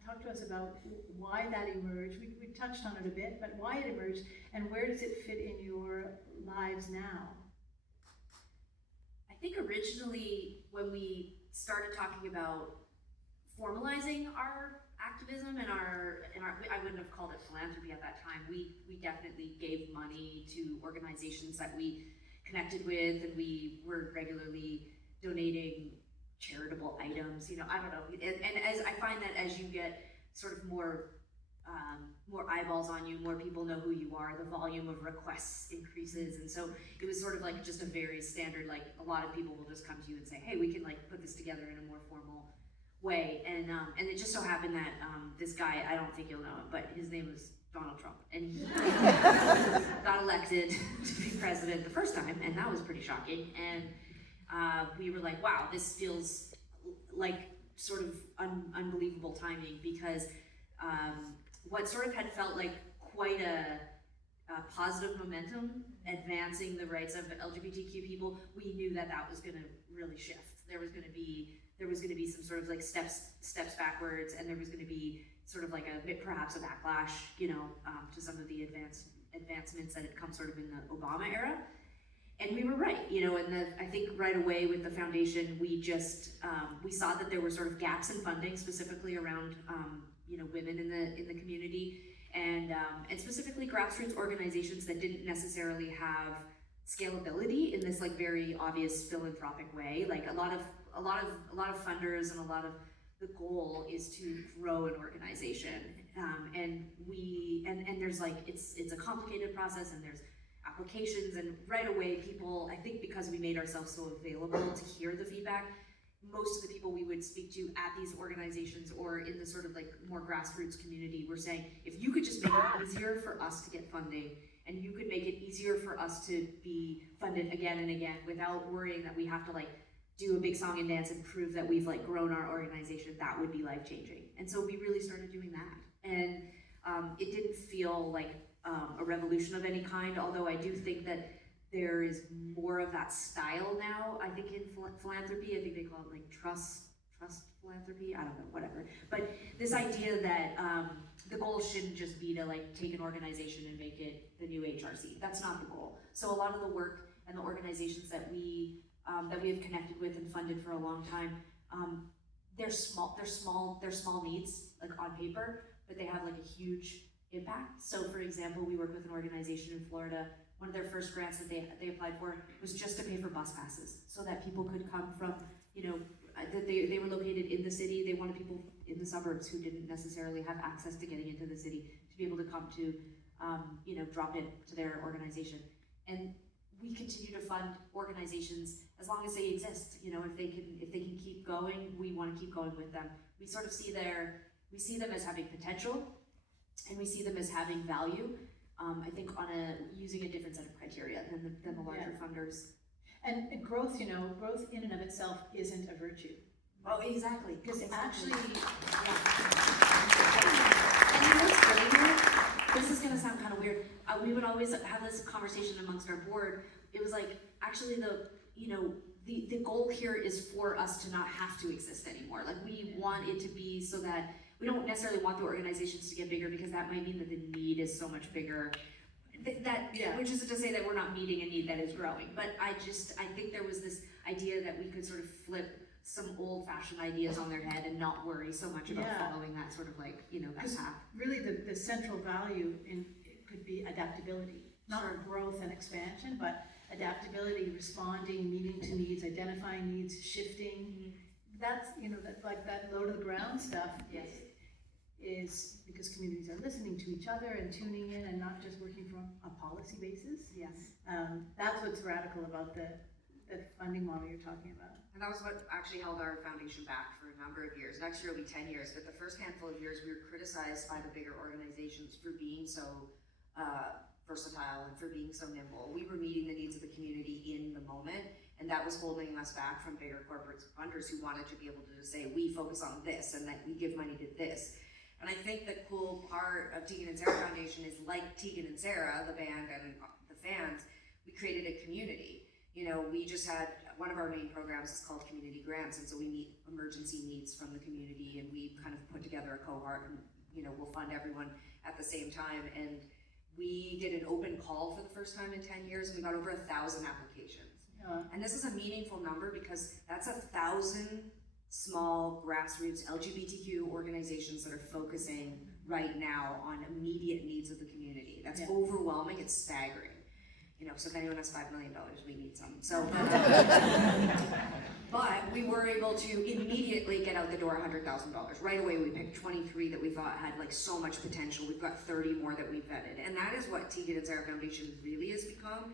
talk to us about why that emerged. We touched on it a bit, but why it emerged, and where does it fit in your lives now? I think originally when we started talking about formalizing our activism and I wouldn't have called it philanthropy at that time. We definitely gave money to organizations that we connected with, and we were regularly donating charitable items. You know, I don't know. And as I find that as you get sort of more eyeballs on you, more people know who you are, the volume of requests increases. And so it was sort of like just a very standard, like a lot of people will just come to you and say, hey, we can like put this together in a more formal way. And it just so happened that this guy, I don't think you'll know him, but his name was Donald Trump. And he got elected to be president the first time, and that was pretty shocking. And we were like, wow, this feels like sort of unbelievable timing, because what sort of had felt like quite a positive momentum advancing the rights of LGBTQ people, we knew that was going to really shift. There was going to be some sort of like steps backwards, and there was going to be sort of like perhaps a backlash, you know, to some of the advancements that had come sort of in the Obama era. And we were right, you know, and I think right away with the foundation, we just, we saw that there were sort of gaps in funding, specifically around, you know, women in the community, and specifically grassroots organizations that didn't necessarily have scalability in this like very obvious philanthropic way. Like a lot of funders, and a lot of the goal is to grow an organization, and there's like it's a complicated process, and there's applications, and right away people, I think because we made ourselves so available to hear the feedback, most of the people we would speak to at these organizations or in the sort of like more grassroots community were saying, if you could just make it easier for us to get funding, and you could make it easier for us to be funded again and again without worrying that we have to like do a big song and dance and prove that we've like grown our organization, that would be life-changing. And so we really started doing that. And it didn't feel like a revolution of any kind, although I do think that there is more of that style now, I think, in philanthropy. I think they call it like trust philanthropy, I don't know, whatever. But this idea that the goal shouldn't just be to like take an organization and make it the new HRC. That's not the goal. So a lot of the work and the organizations that we have connected with and funded for a long time, they're small needs, like on paper, but they have like a huge impact. So for example, we work with an organization in Florida. One of their first grants that they applied for was just to pay for bus passes, so that people could come from, you know, that they were located in the city. They wanted people in the suburbs who didn't necessarily have access to getting into the city to be able to come to, you know, drop in to their organization. And we continue to fund organizations as long as they exist. You know, if they can keep going, we want to keep going with them. We sort of see them as having potential, and we see them as having value. I think using a different set of criteria than the larger funders. And growth, you know, growth in and of itself isn't a virtue. Oh, exactly. Because Actually, and you know what's funny here? This is gonna sound kind of weird. We would always have this conversation amongst our board. It was like, actually the goal here is for us to not have to exist anymore. Like, we want it to be so that we don't necessarily want the organizations to get bigger, because that might mean that the need is so much bigger. Which isn't to say that we're not meeting a need that is growing, but I think there was this idea that we could sort of flip some old-fashioned ideas on their head and not worry so much about following that sort of like, you know, that path. Really the central value it could be adaptability, not growth and expansion, but adaptability, responding, meeting to needs, identifying needs, shifting. Mm-hmm. That's, you know, that like that low to the ground stuff. Yes. Is because communities are listening to each other and tuning in, and not just working from a policy basis. Yes. That's what's radical about the funding model you're talking about. And that was what actually held our foundation back for a number of years. Next year will be 10 years, but the first handful of years we were criticized by the bigger organizations for being so versatile and for being so nimble. We were meeting the needs of the community in the moment, and that was holding us back from bigger corporate funders who wanted to be able to just say, we focus on this and that we give money to this. And I think the cool part of Tegan and Sara Foundation is, like Tegan and Sara, the band and the fans, we created a community. You know, we just had, one of our main programs is called Community Grants, and so we meet emergency needs from the community, and we kind of put together a cohort, and, you know, we'll fund everyone at the same time. And we did an open call for the first time in 10 years, and we got over 1,000 applications. And this is a meaningful number, because that's 1,000 small grassroots LGBTQ organizations that are focusing right now on immediate needs of the community. That's overwhelming, it's staggering. You know, so if anyone has $5 million, we need some. So, but we were able to immediately get out the door $100,000. Right away, we picked 23 that we thought had like so much potential. We've got 30 more that we vetted. And that is what Tegan and Sara Foundation really has become.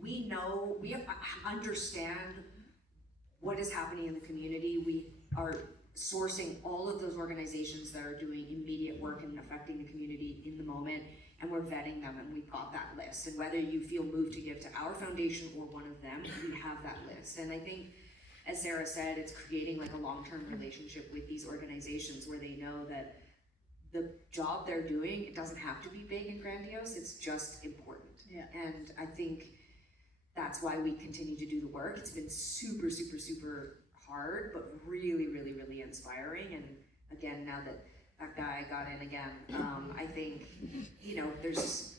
We know, we understand what is happening in the community. We are sourcing all of those organizations that are doing immediate work and affecting the community in the moment, and we're vetting them, and we've got that list. And whether you feel moved to give to our foundation or one of them, we have that list. And I think, as Sara said, it's creating like a long-term relationship with these organizations where they know that the job they're doing, it doesn't have to be big and grandiose, it's just important. Yeah. And I think that's why we continue to do the work. It's been super, super, super hard, but really, really, really inspiring. And again, now that that guy got in again, I think, you know, there's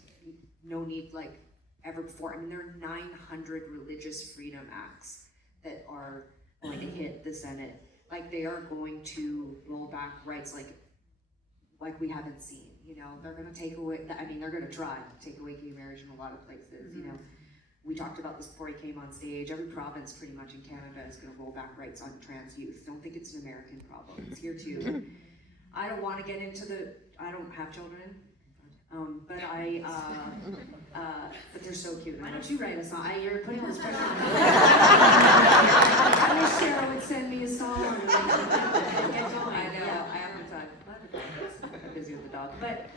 no need like ever before. I mean, there are 900 religious freedom acts that are going to hit the Senate. Like, they are going to roll back rights like we haven't seen, you know. They're gonna take away, I mean, they're gonna try to take away gay marriage in a lot of places, you know. We talked about this before he came on stage. Every province pretty much in Canada is gonna roll back rights on trans youth. Don't think it's an American problem, it's here too. I don't wanna get into I don't have children, but but they're so cute. Why don't you write a song? You're putting all this pressure on me. I wish Sara would send me a song. Get going. I know, Yeah. I haven't time. I'm busy with the dog. But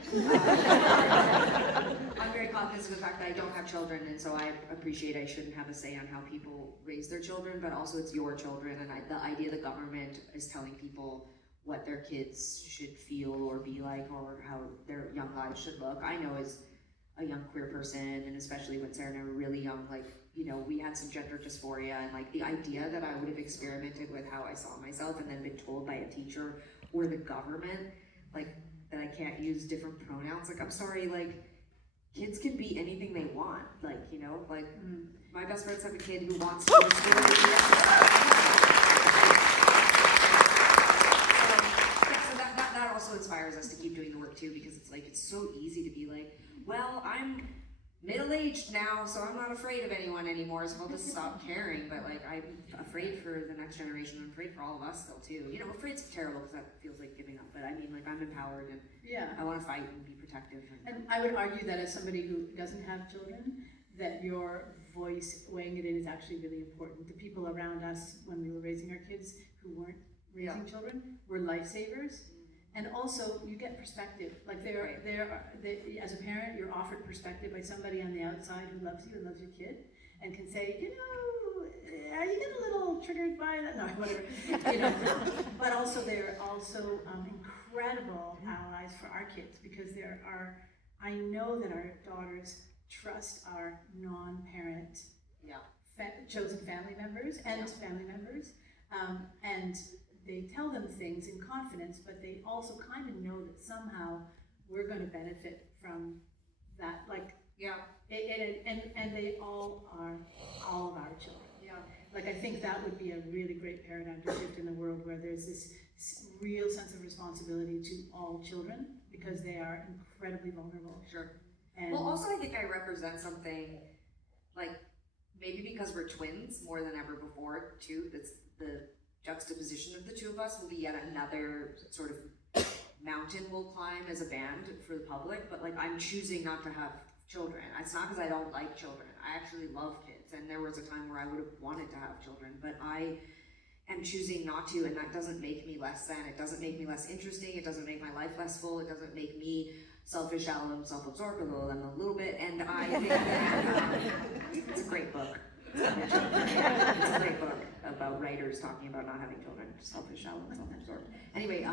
I'm very cognizant of the fact that I don't have children, and so I appreciate I shouldn't have a say on how people raise their children, but also it's your children, and the idea the government is telling people what their kids should feel or be like, or how their young lives should look. I know as a young queer person, and especially when Sara and I were really young, like, you know, we had some gender dysphoria, and like the idea that I would have experimented with how I saw myself and then been told by a teacher or the government, like, that I can't use different pronouns. Like, I'm sorry, like, kids can be anything they want. Like, you know, like, my best friends have a kid who wants to go to school. So that also inspires us to keep doing the work too, because it's like, it's so easy to be like, well, I'm middle-aged now, so I'm not afraid of anyone anymore, so I'll just stop caring. But like, I'm afraid for the next generation. I'm afraid for all of us still too. You know, afraid's terrible because that feels like giving up. But I mean, like, I'm empowered and I want to fight and be protective. And I would argue that as somebody who doesn't have children, that your voice weighing it in is actually really important. The people around us when we were raising our kids who weren't raising children were lifesavers. And also, you get perspective. Like, as a parent, you're offered perspective by somebody on the outside who loves you and loves your kid, and can say, you know, are you getting a little triggered by that? No, whatever. You know. But also, they're also incredible allies for our kids, because I know that our daughters trust our non-parent chosen family members and family members, and they tell them things in confidence, but they also kind of know that somehow we're going to benefit from that. Like, and they all are all of our children. Yeah. Like, I think that would be a really great paradigm to shift in the world, where there's this real sense of responsibility to all children, because they are incredibly vulnerable. Sure. And well, also, I think I represent something, like, maybe because we're twins more than ever before too. That's the juxtaposition of the two of us will be yet another sort of mountain we'll climb as a band for the public. But like, I'm choosing not to have children. It's not because I don't like children. I actually love kids, and there was a time where I would have wanted to have children, but I am choosing not to, and that doesn't make me less than. It doesn't make me less interesting. It doesn't make my life less full. It doesn't make me selfish, shallow, and self-absorbed, although I'm a little bit. And I think that it's a great book. It's a great book about writers talking about not having children, selfish, shallow, and self-absorbed. Anyway,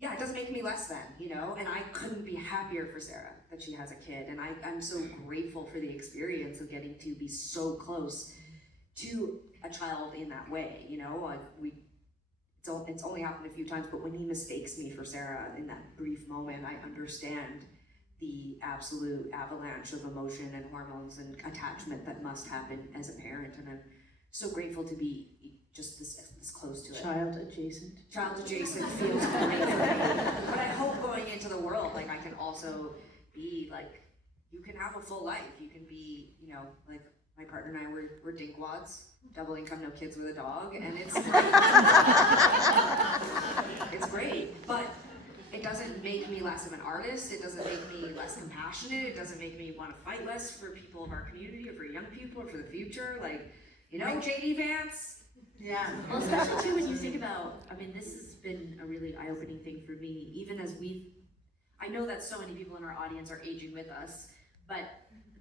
it doesn't make me less than, you know, and I couldn't be happier for Sara that she has a kid, and I'm so grateful for the experience of getting to be so close to a child in that way, you know. Like, it's only happened a few times, but when he mistakes me for Sara in that brief moment, I understand the absolute avalanche of emotion and hormones and attachment that must happen as a parent, and I'm so grateful to be just this close to it. Child adjacent. Child adjacent feels great for me. But I hope going into the world, like I can also be like, you can have a full life. You can be, you know, like my partner and I we're dinkwads, double income, no kids with a dog, and it's great. It's great, but it doesn't make me less of an artist. It doesn't make me less compassionate. It doesn't make me want to fight less for people of our community or for young people or for the future. Like, you know, JD Vance. Yeah. Well, especially too when you think about, I mean, this has been a really eye-opening thing for me, even as I know that so many people in our audience are aging with us, but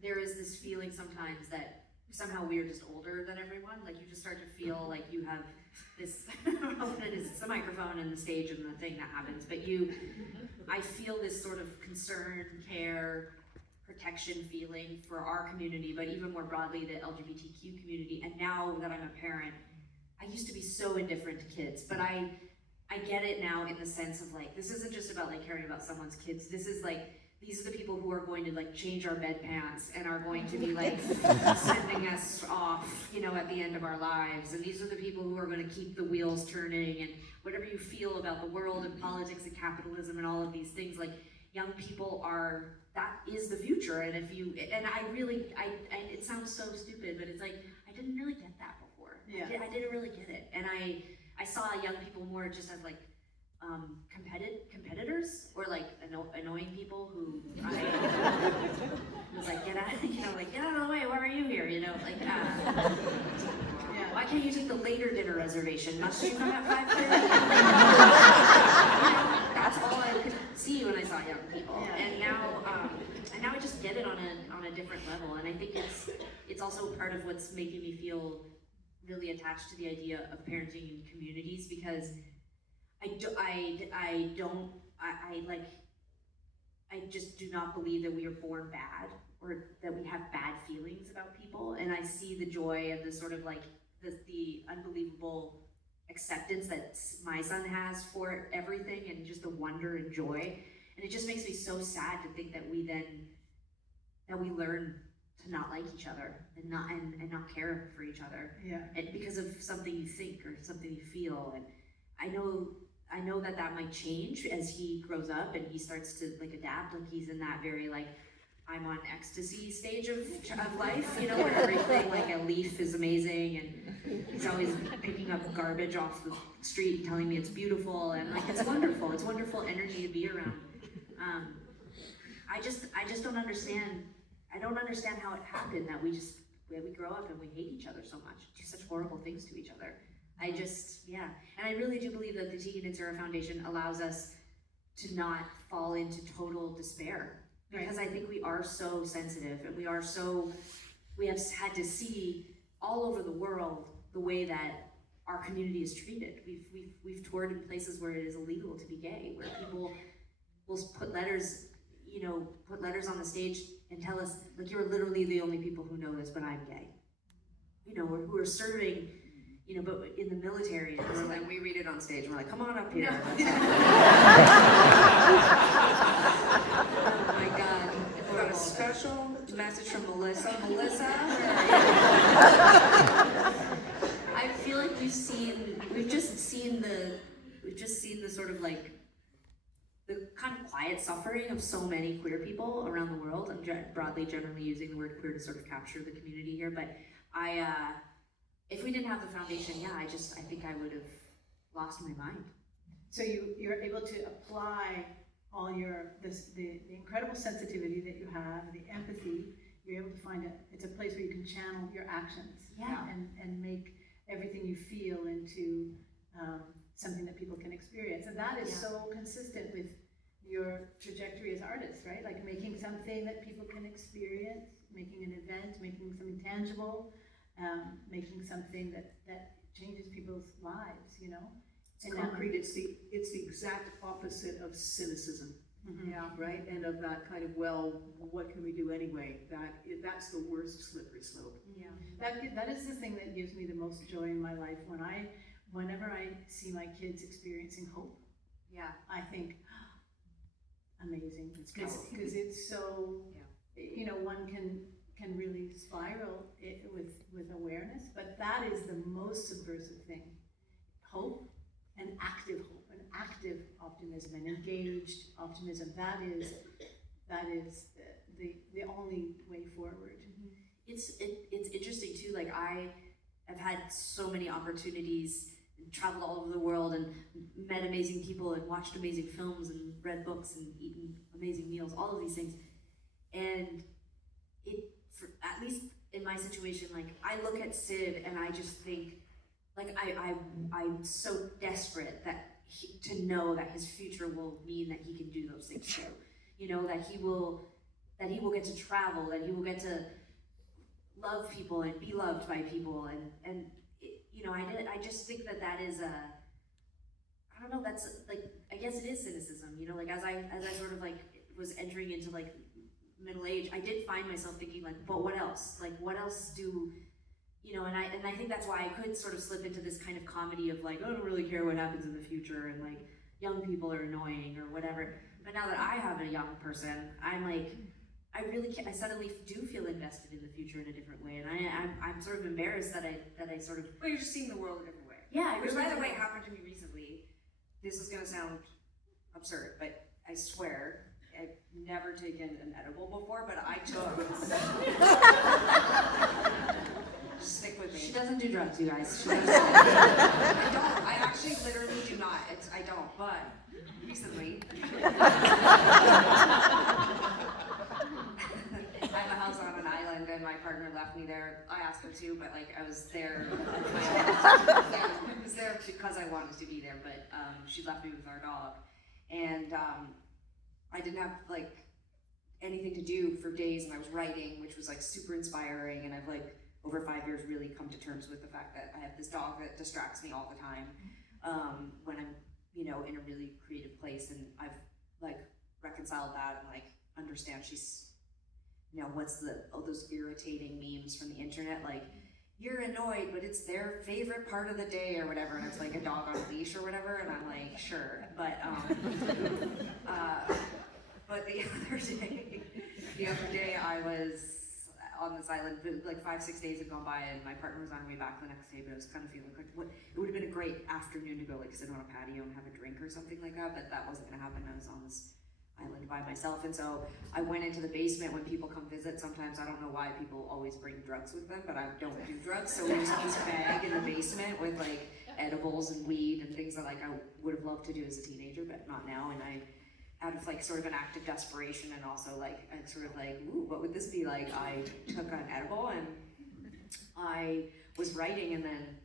there is this feeling sometimes that somehow we are just older than everyone. Like you just start to feel like you have this, I don't know what it is, it's the microphone and the stage and the thing that happens, but I feel this sort of concern, care, protection feeling for our community, but even more broadly the LGBTQ community. And now that I'm a parent, I used to be so indifferent to kids, but I get it now in the sense of like, this isn't just about like caring about someone's kids. This is like, these are the people who are going to like change our bedpans and are going to be like sending us off, you know, at the end of our lives. And these are the people who are going to keep the wheels turning, and whatever you feel about the world and politics and capitalism and all of these things, like young people that is the future. And if you, and I it sounds so stupid, but it's like, I didn't really get that before. Yeah. I didn't really get it. And I saw young people more just as like, competitors or like annoying people who I was like, get out of the way, why are you here? You know, like, why can't you take the later dinner reservation? Must you come at 5:30? You know, that's all I could see when I saw young people. Yeah. And now I just get it on a different level. And I think it's also part of what's making me feel really attached to the idea of parenting in communities, because I just do not believe that we are born bad or that we have bad feelings about people. And I see the joy and the sort of like the unbelievable acceptance that my son has for everything, and just the wonder and joy. And it just makes me so sad to think that we learn to not like each other and not care for each other. Yeah. And because of something you think or something you feel. And I know that might change as he grows up and he starts to like adapt. Like he's in that very like, I'm on ecstasy stage of life, you know, where everything, like a leaf is amazing, and he's always picking up garbage off the street and telling me it's beautiful, and like it's wonderful energy to be around. I just don't understand. I don't understand how it happened that we grow up and we hate each other so much, do such horrible things to each other. And I really do believe that the Tegan and Sara Foundation allows us to not fall into total despair, because I think we are so sensitive, and we have had to see all over the world the way that our community is treated. We've toured in places where it is illegal to be gay, where people will put letters on the stage and tell us, like, you're literally the only people who know this, but I'm gay. You know, or who are serving, you know, but in the military. And then we read it on stage and we're like, come on up here. No. Oh my God. We've got a special message from Melissa. I feel like we've just seen the sort of like the kind of quiet suffering of so many queer people around the world. I'm generally using the word queer to sort of capture the community here, but if we didn't have the foundation, I think I would have lost my mind. So you're able to apply all the incredible sensitivity that you have, the empathy. You're able to find it's a place where you can channel your actions, and make everything you feel into something that people can experience. And that is so consistent with your trajectory as artists, right? Like making something that people can experience, making an event, making something tangible, making something that changes people's lives, you know? It's concrete. It's the exact opposite of cynicism. Mm-hmm. Yeah, right? And of that kind of, well, what can we do anyway? That's the worst slippery slope. Yeah, that is the thing that gives me the most joy in my life. Whenever I see my kids experiencing hope, I think, amazing. Because it's so, you know, one can can really spiral with awareness, but that is the most subversive thing. Hope, and active hope, and active optimism, and engaged optimism. That is the only way forward. It's interesting too, like I have had so many opportunities, traveled all over the world and met amazing people and watched amazing films and read books and eaten amazing meals, all of these things. And at least in my situation, like I look at Sid and I just think, like I'm so desperate to know that his future will mean that he can do those things too. You know, that he will get to travel, that he will get to love people and be loved by people, and you know, I just think that is I don't know, that's like, I guess it is cynicism, you know, like as I sort of like was entering into like middle age, I did find myself thinking like, but what else? Like what else do, you know, and I think that's why I could sort of slip into this kind of comedy of like, oh, I don't really care what happens in the future, and like young people are annoying or whatever. But now that I have a young person, I'm like, I suddenly do feel invested in the future in a different way, and I'm sort of embarrassed that I sort of. Well, you're just seeing the world a different way. Yeah, which by the way happened to me recently. This is gonna sound absurd, but I swear I've never taken an edible before, but I took. Just stick with me. She doesn't do drugs, you guys. She doesn't. I don't. I actually literally do not. I don't. But recently, I have a house on an island, and my partner left me there. I asked her to, but like I was there. I was there because I wanted to be there, but she left me with our dog, and I didn't have like anything to do for days, and I was writing, which was like super inspiring, and I've like over 5 years really come to terms with the fact that I have this dog that distracts me all the time when I'm, you know, in a really creative place, and I've like reconciled that and like understand she's, you know, what's those irritating memes from the internet, like you're annoyed but it's their favorite part of the day or whatever, and it's like a dog on a leash or whatever, and I'm like, sure, but but the other day I was on this island, like 5-6 days had gone by, and my partner was on her way back the next day, but I was kind of feeling like, what, it would have been a great afternoon to go like sit on a patio and have a drink or something like that, but that wasn't gonna happen. I was on this island by myself, and so I went into the basement. When people come visit, sometimes I don't know why people always bring drugs with them, but I don't do drugs, so we just have this bag in the basement with like edibles and weed and things that like I would have loved to do as a teenager, but not now, and I, out of like sort of an act of desperation and also like a sort of like, ooh, what would this be like? I took an edible and I was writing, and then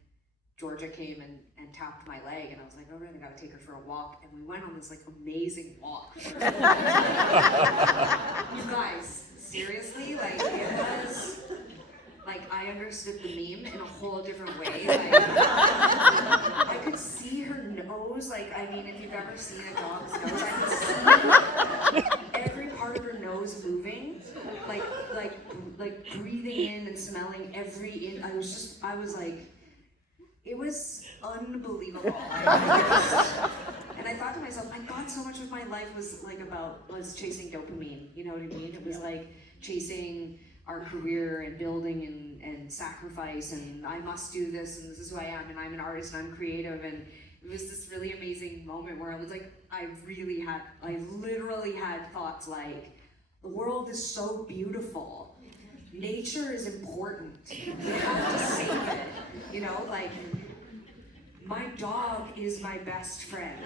Georgia came and tapped my leg, and I was like, oh, I gotta take her for a walk, and we went on this like amazing walk. You guys, seriously, like it was like I understood the meme in a whole different way. Like I could see her nose, like I mean, if you've ever seen a dog's nose, I could see every part of her nose moving, like breathing in and smelling every in. I was like, it was unbelievable. And I thought to myself, my God, so much of my life was chasing dopamine. You know what I mean? It was like chasing our career and building and sacrifice, and I must do this, and this is who I am, and I'm an artist and I'm creative, and it was this really amazing moment where I was like, I literally had thoughts like, the world is so beautiful. Nature is important. We have to save it. You know, like, my dog is my best friend.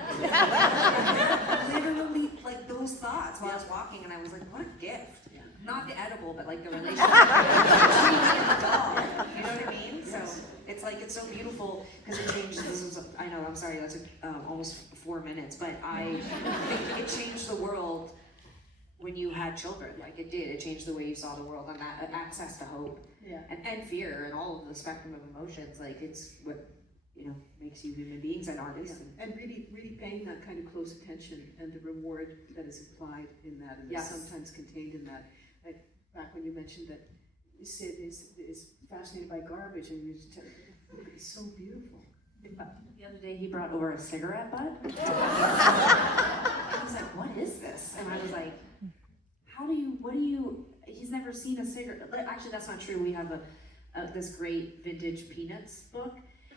Literally, like, those thoughts while I was walking, and I was like, what a gift. Not the edible, but like the relationship between me and the dog. You know what I mean? So it's like, it's so beautiful because it changed. I know, I'm sorry, that took almost 4 minutes, but I think it changed the world when you had children. Like it did. It changed the way you saw the world, and that access to hope and fear and all of the spectrum of emotions. Like it's what, you know, makes you human beings and artists. And really, really paying that kind of close attention and the reward that is implied in that, and is sometimes contained in that. Back when you mentioned that Sid is fascinated by garbage, and you just tell it's so beautiful. The other day he brought over a cigarette butt. I was like, what is this? And I was like, what do you, he's never seen a cigarette. Actually, that's not true. We have this great vintage Peanuts book,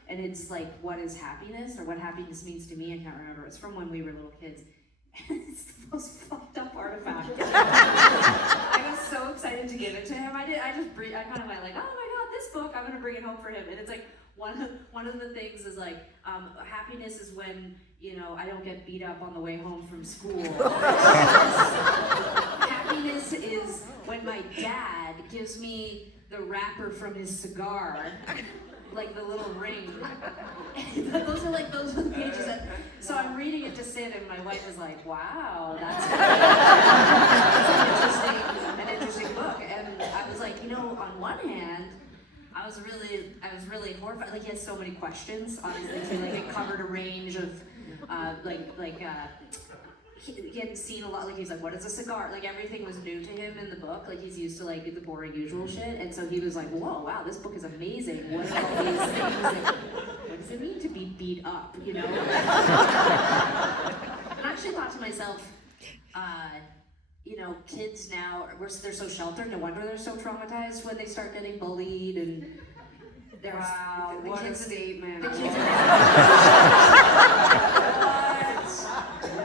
and it's like, what is happiness, or what happiness means to me. I can't remember. It's from when we were little kids. And it's the most fucked up artifact. I was so excited to give it to him. I kind of went like, oh my god, this book, I'm gonna bring it home for him. And it's like, one of the things is like, happiness is when, you know, I don't get beat up on the way home from school. Happiness is when my dad gives me the wrapper from his cigar, like the little ring. Those are the pages that, so I'm reading it to Sid, and my wife was like, wow, that's an interesting book. And I was like, you know, on one hand, I was really horrified. Like, he had so many questions, obviously, so like it covered a range of he hadn't seen a lot. Like, he's like, what is a cigar? Like, everything was new to him in the book. Like, he's used to like the boring usual shit, and so he was like, whoa, wow, this book is amazing. What are all these things? Like, what does it mean to be beat up, you know? And I actually thought to myself, you know, kids now, they're so sheltered, no wonder they're so traumatized when they start getting bullied, and Wow, what a statement. the kids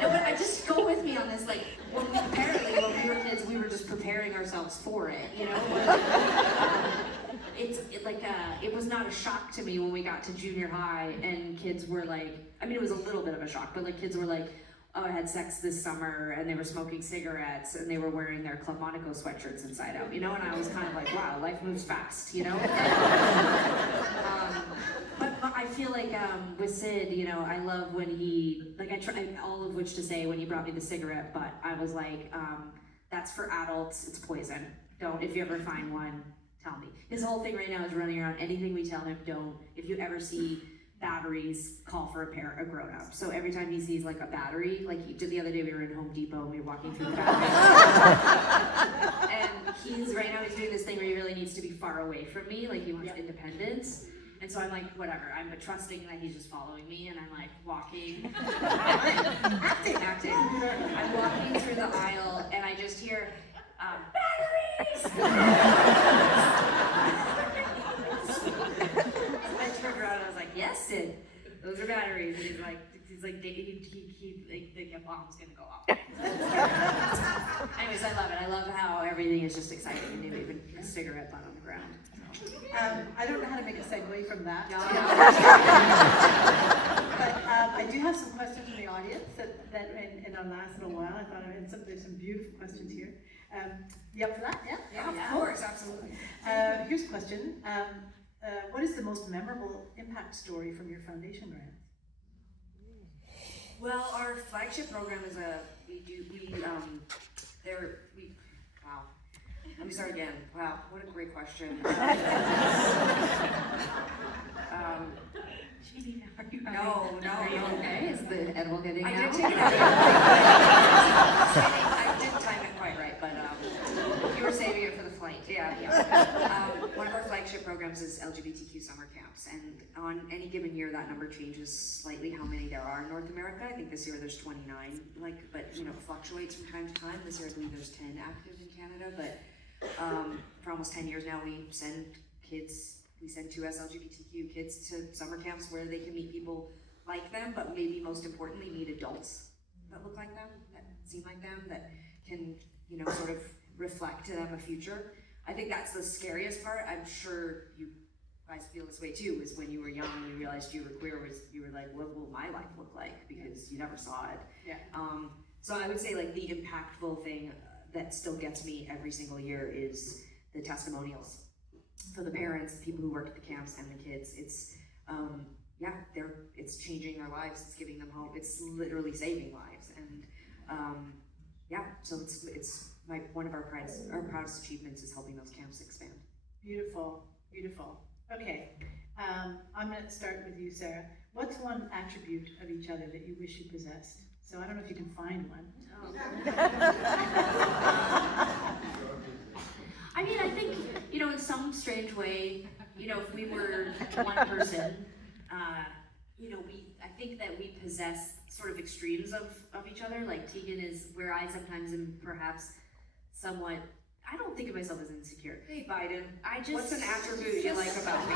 No, but I just go with me on this, like, when we were kids, we were just preparing ourselves for it, you know? It was not a shock to me when we got to junior high and kids were like, I mean, it was a little bit of a shock, but like kids were like, oh, I had sex this summer, and they were smoking cigarettes, and they were wearing their Club Monaco sweatshirts inside out, you know? And I was kind of like, wow, life moves fast, you know? But I feel like with Sid, you know, I love when he, like, I tried all of which to say when he brought me the cigarette, but I was like, that's for adults, it's poison. Don't, if you ever find one, tell me. His whole thing right now is running around, anything we tell him, don't. If you ever see batteries, call for a grown-up. So every time he sees like a battery, like the other day we were in Home Depot and we were walking through the battery. And he's doing this thing where he really needs to be far away from me, like he wants independence. And so I'm like, whatever, I'm trusting that he's just following me, and I'm like walking, acting. I'm walking through the aisle and I just hear, batteries! I turned around and I was like, yes, Sid, those are batteries. And the bomb's gonna go off. Anyways, I love it. I love how everything is just exciting and new, even a cigarette butt on the ground. I don't know how to make a segue from that. No. But I do have some questions from the audience that in our last little while, I thought there's some beautiful questions here. You up for that? Yeah? Yeah, of course, absolutely. Here's a question. What is the most memorable impact story from your foundation grant? Well, our flagship program is wow. Let me start again. Wow, what a great question. No. Are you okay? Is the edible getting I out? did take it. I didn't time it quite right, but you were saving it for the flight. Yeah. One of our flagship programs is LGBTQ summer camps, and on any given year, that number changes slightly. How many there are in North America? I think this year there's 29. But you know, it fluctuates from time to time. This year, I believe there's 10 active in Canada, but for almost 10 years now, we send 2S LGBTQ kids to summer camps where they can meet people like them, but maybe most importantly, meet adults that look like them, that seem like them, that can, you know, sort of reflect to them a future. I think that's the scariest part. I'm sure you guys feel this way too, is when you were young and you realized you were queer, you were like, what will my life look like? Because you never saw it. Yeah. So I would say like the impactful thing that still gets me every single year is the testimonials for the parents, the people who work at the camps, and the kids. It's it's changing their lives. It's giving them hope. It's literally saving lives. And so it's one of our proudest achievements is helping those camps expand. Beautiful. Okay, I'm going to start with you, Sarah. What's one attribute of each other that you wish you possessed? So I don't know if you can find one. I mean, I think, you know, in some strange way, you know, if we were one person, you know, I think that we possess sort of extremes of each other. Like Tegan is where I sometimes am perhaps somewhat I don't think of myself as insecure. Hey Biden, I just what's an attribute you like about me?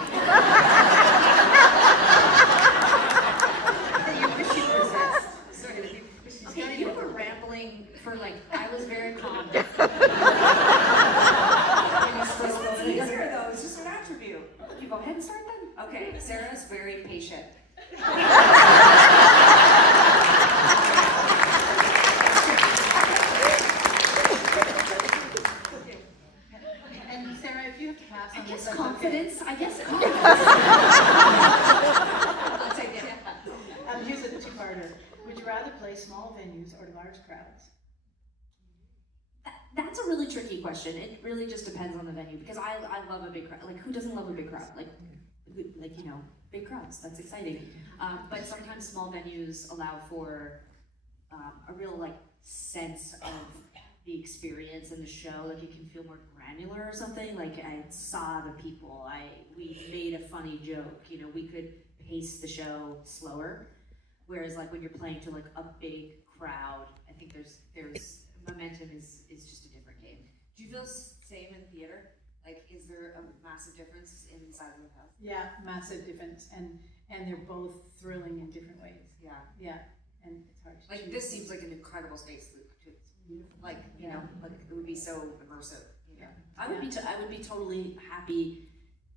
You wish you possessed. Sorry, that you Okay, you were rambling for like, I was very calm. It's easier though, it's just an attribute. You go ahead and start then. Okay, Sarah's very patient. And Sarah, if you have to pass I on guess this, that's confidence, I guess confidence. I'll take it. okay. Here's a two-parter. Would you rather play small venues or large crowds? That's a really tricky question. It really just depends on the venue because I love a big crowd. Like, who doesn't love a big crowd? Like you know, big crowds. That's exciting. But sometimes small venues allow for a real like sense of the experience and the show. Like you can feel more granular or something. Like I saw the people. We made a funny joke. You know, we could pace the show slower. Whereas like when you're playing to like a big crowd, I think there's momentum is just a different game. Do you feel same in theater? Like, is there a massive difference inside of the house? Yeah, massive difference, and they're both thrilling in different ways. Yeah. Yeah, and it's hard to Like, choose. this seems like an incredible space to like, you know, like it would be so immersive. You know? I would be totally happy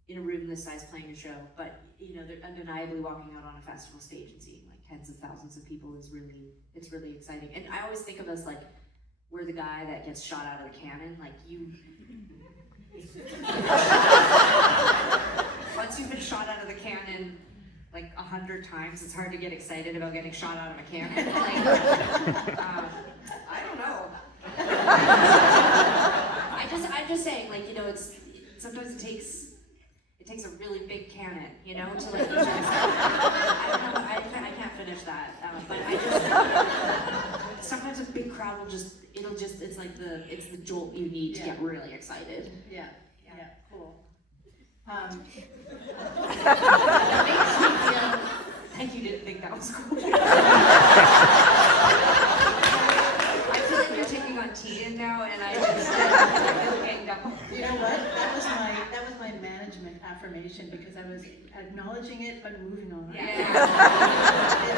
in a room this size playing a show, but you know, they're undeniably walking out on a festival stage and seeing like tens of thousands of people it's really exciting. And I always think of us like we're the guy that gets shot out of the cannon. Like you, once you've been shot out of the cannon like 100 times, it's hard to get excited about getting shot out of a cannon. Like, I don't know. I'm just saying, like, you know, sometimes it takes a really big cannon, you know, to like. I don't know. I can't finish that, but I just sometimes a big crowd it's the jolt you need to get really excited. Yeah, cool. That makes me feel like you didn't think that was cool. I feel like you're taking on Tegan now, and I just feel ganged up. You know what? That was my management affirmation because I was acknowledging it but moving on. Yeah.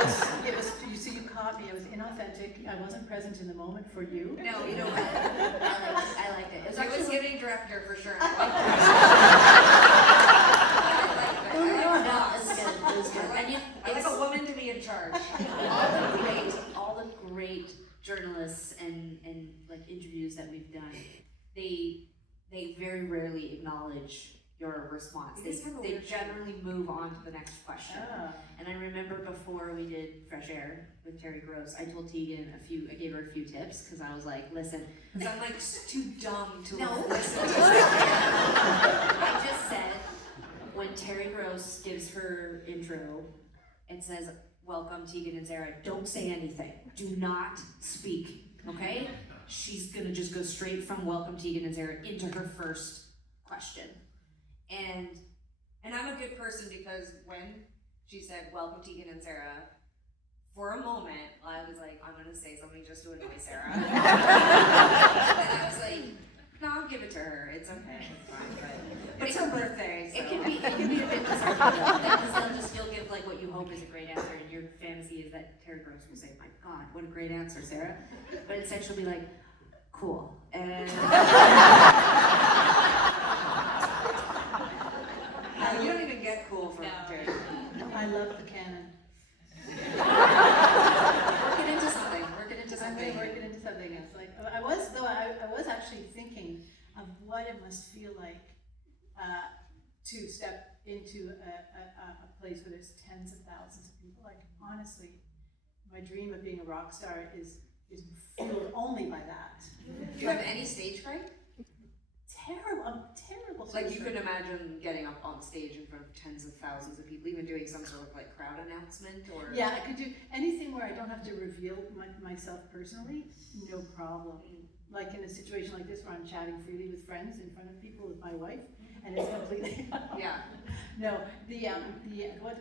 It was. You caught me. I was inauthentic. I wasn't present in the moment for you. No, you know what? I liked it. It was I was actually giving director for sure. no, it's good. It was good. And I like a woman to be in charge. all the great journalists and like interviews that we've done, they very rarely acknowledge your response. They generally move on to the next question. Ah. And I remember before we did Fresh Air with Terry Gross, I told Tegan I gave her a few tips because I was like, listen, I'm like too dumb to no, listen to. I just said when Terry Gross gives her intro and says, welcome Tegan and Sara, don't say anything. Do not speak, okay? She's gonna just go straight from welcome Tegan and Sara into her first question. And I'm a good person because when she said welcome Tegan and Sara, for a moment I was like, I'm gonna say something just to annoy Sara. And I was like, no, I'll give it to her. It's okay. It's fine. But it's her birthday. So. It can be a bit disheartening. You'll give like what you hope is a great answer, and your fantasy is that Terry Gross will say, "My God, what a great answer, Sara!" But instead she'll be like, "Cool." And you don't even get cool from Terry. I love the canon. Working into something. I'm going to work it into something else. Like I was actually thinking of what it must feel like to step into a place where there's tens of thousands of people. Like honestly, my dream of being a rock star is fueled only by that. Do you have any stage fright? Terrible. Like you can imagine getting up on stage in front of tens of thousands of people, even doing some sort of like crowd announcement or. Yeah, I could do anything where I don't have to reveal myself personally, no problem. Like in a situation like this where I'm chatting freely with friends in front of people with my wife, and it's completely. Yeah. No,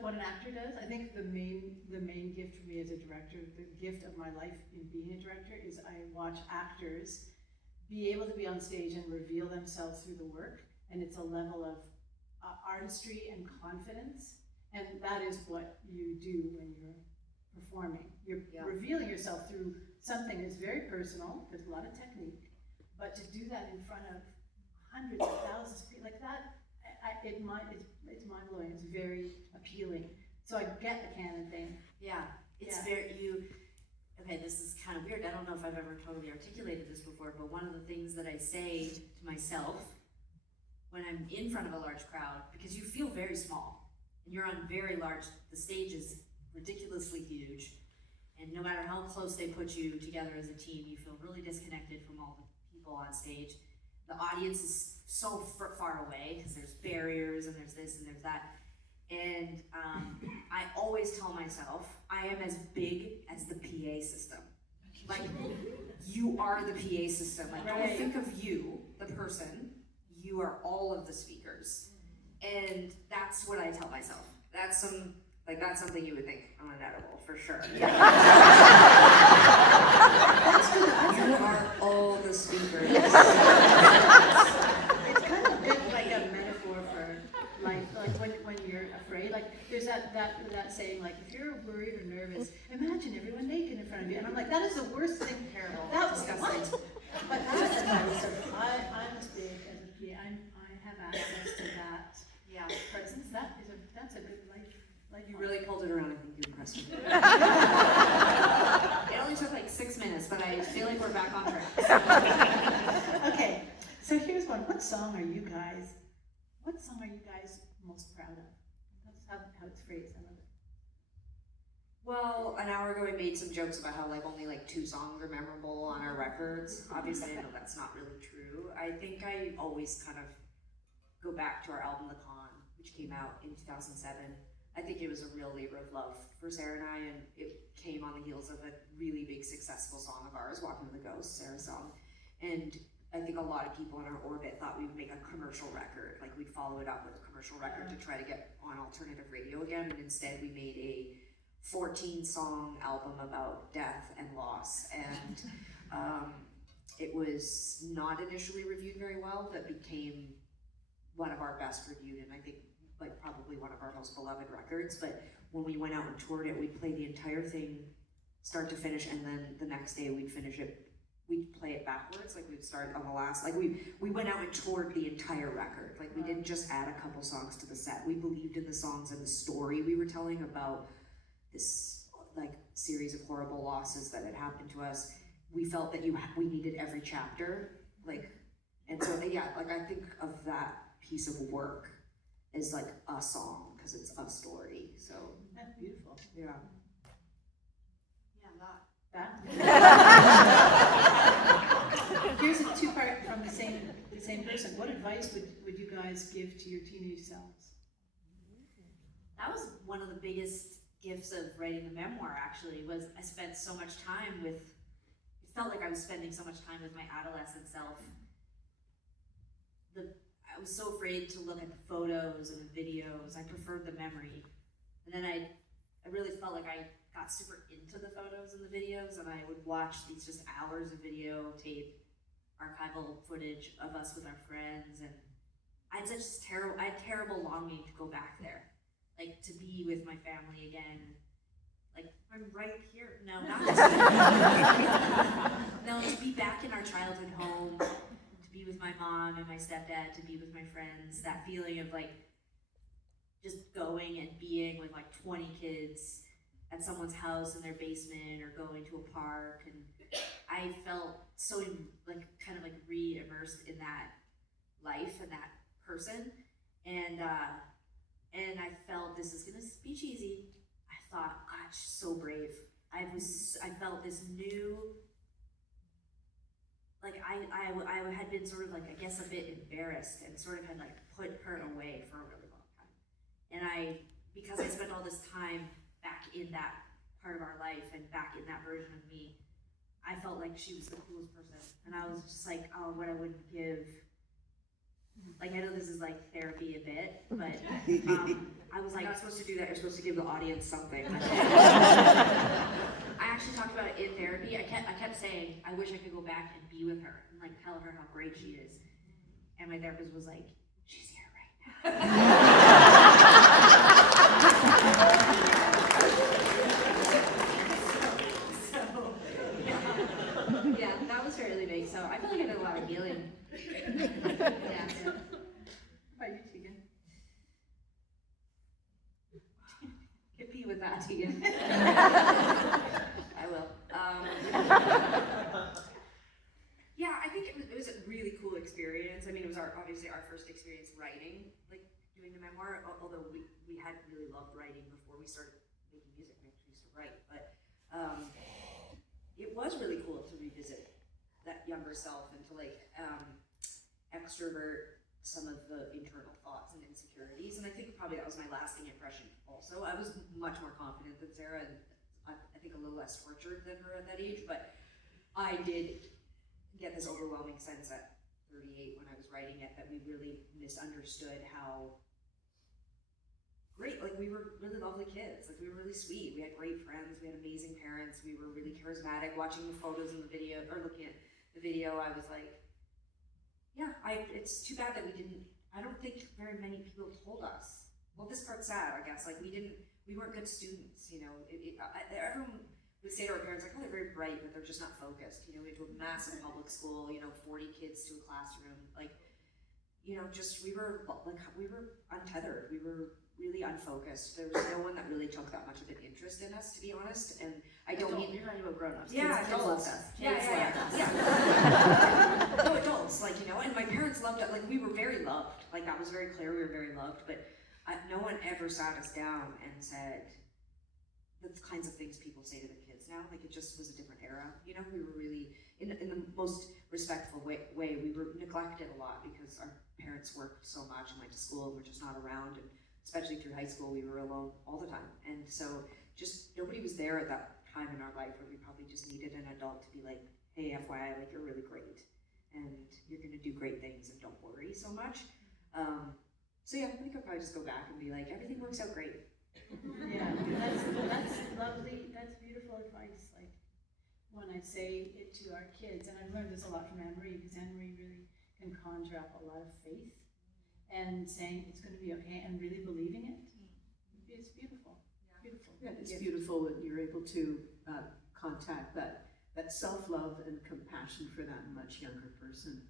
what an actor does, I think the main gift for me as a director, the gift of my life in being a director is I watch actors be able to be on stage and reveal themselves through the work, and it's a level of artistry and confidence, and that is what you do when you're performing. You're revealing yourself through something that's very personal, there's a lot of technique, but to do that in front of hundreds of thousands of people like that, it's mind-blowing, it's very appealing. So I get the canon thing. Yeah, it's okay, this is kind of weird. I don't know if I've ever totally articulated this before, but one of the things that I say to myself when I'm in front of a large crowd, because you feel very small, and you're on very large, the stage is ridiculously huge, and no matter how close they put you together as a team, you feel really disconnected from all the people on stage. The audience is so far away, because there's barriers, and there's this, and there's that. And I always tell myself, I am as big as the PA system. Like, you are the PA system. Like, don't think of you, the person, you are all of the speakers. And that's what I tell myself. That's something you would think on an edible, for sure. You are all the speakers. It's kind of a bit like a metaphor for life, like when you're afraid, like there's that saying, like, if you're worried or nervous, imagine everyone naked in front of you, and I'm like, that is the worst thing. Terrible. That was what? But that's advice of, I'm as big as a PA, I have access to that presence. That's a good life. You really pulled it around. I think you impressed me. It only took like 6 minutes, but I feel like we're back on track. Okay, so here's one. What song are you guys most proud of? That's how it's phrased. I love it. Well, an hour ago I made some jokes about how only 2 songs are memorable on our records. Obviously, I know that's not really true. I think I always kind of go back to our album The Con, which came out in 2007. I think it was a real labor of love for Sarah and I, and it came on the heels of a really big successful song of ours, Walking with a Ghost, Sarah's song. And I think a lot of people in our orbit thought we would make a commercial record, like we'd follow it up with a commercial record to try to get on alternative radio again, and instead we made a 14-song album about death and loss, and it was not initially reviewed very well, but became one of our best reviewed, and I think probably one of our most beloved records. But when we went out and toured it, we'd play the entire thing start to finish, and then the next day we'd finish it, we'd play it backwards, we'd start on the last, we went out and toured the entire record. We didn't just add a couple songs to the set. We believed in the songs and the story we were telling about this series of horrible losses that had happened to us. We felt that we needed every chapter, and so I think of that piece of work as a song, because it's a story. So That's beautiful. yeah. That? Here's a 2-part from the same person. What advice would you guys give to your teenage selves? That was one of the biggest gifts of writing the memoir, actually, was I spent so much time it felt like I was spending so much time with my adolescent self. I was so afraid to look at the photos and the videos. I preferred the memory. And then I really felt like I got super into the photos and the videos, and I would watch these just hours of videotape, archival footage of us with our friends, and I had terrible longing to go back there, to be with my family again. I'm right here. No, not no, to be back in our childhood home, to be with my mom and my stepdad, to be with my friends, that feeling of just going and being with 20 kids at someone's house in their basement, or going to a park, and I felt so kind of re-immersed in that life and that person, and I felt, this is gonna be cheesy, I thought, God, she's so brave. I felt this new, I had been sort of I guess a bit embarrassed, and sort of had put her away for a really long time, and because I spent all this time back in that part of our life and back in that version of me, I felt like she was the coolest person, and I was just oh, what I wouldn't give Like, I know this is like therapy a bit, but I was You're like, not supposed to do that, you're supposed to give the audience something. I actually talked about it in therapy. I kept saying, I wish I could go back and be with her and like tell her how great she is. And my therapist was like, she's here right now. Yeah, that was fairly big. So I feel like I did a lot of healing. Yeah. How about you, Tegan? Hit me with that, Tegan. I will. Yeah, I think it was a really cool experience. I mean, it was obviously our first experience writing, like doing the memoir, although we had really loved writing before we started making music. We actually used to write, but it was really cool to revisit that younger self and to like extrovert some of the internal thoughts and insecurities. And I think probably that was my lasting impression also. I was much more confident than Sara, and I think a little less tortured than her at that age, but I did get this overwhelming sense at 38 when I was writing it that we really misunderstood how great, like we were really lovely kids, like we were really sweet, we had great friends, we had amazing parents, we were really charismatic. Watching the photos in the video, or looking at the video, I was like, yeah, it's too bad that I don't think very many people told us. Well, this part's sad, I guess, like we weren't good students, you know. Everyone would say to our parents, like, oh, they're very bright, but they're just not focused. You know, we went to a massive public school, you know, 40 kids to a classroom, like, you know, just, we were untethered, we were really unfocused. There was no one that really took that much of an interest in us, to be honest, and I don't mean... You're talking about grown-ups. Yeah, kids loved us. Yeah. No, adults, like, you know, and my parents loved it, like, we were very loved, like, that was very clear, we were very loved, but no one ever sat us down and said the kinds of things people say to their kids now. Like, it just was a different era, you know. We were really, in the most respectful way, we were neglected a lot because our parents worked so much and went to school and were just not around, and especially through high school, we were alone all the time. And so just nobody was there at that time in our life where we probably just needed an adult to be like, hey, FYI, like, you're really great and you're gonna do great things and don't worry so much. So yeah, I think I'll probably just go back and be like, everything works out great. Yeah, that's lovely, that's beautiful advice. Like, when I say it to our kids, and I've learned this a lot from Anne-Marie, because Anne-Marie really can conjure up a lot of faith, and saying it's going to be okay, and really believing it. It's beautiful, beautiful. Yeah, it's beautiful that you're able to contact that self-love and compassion for that much younger person.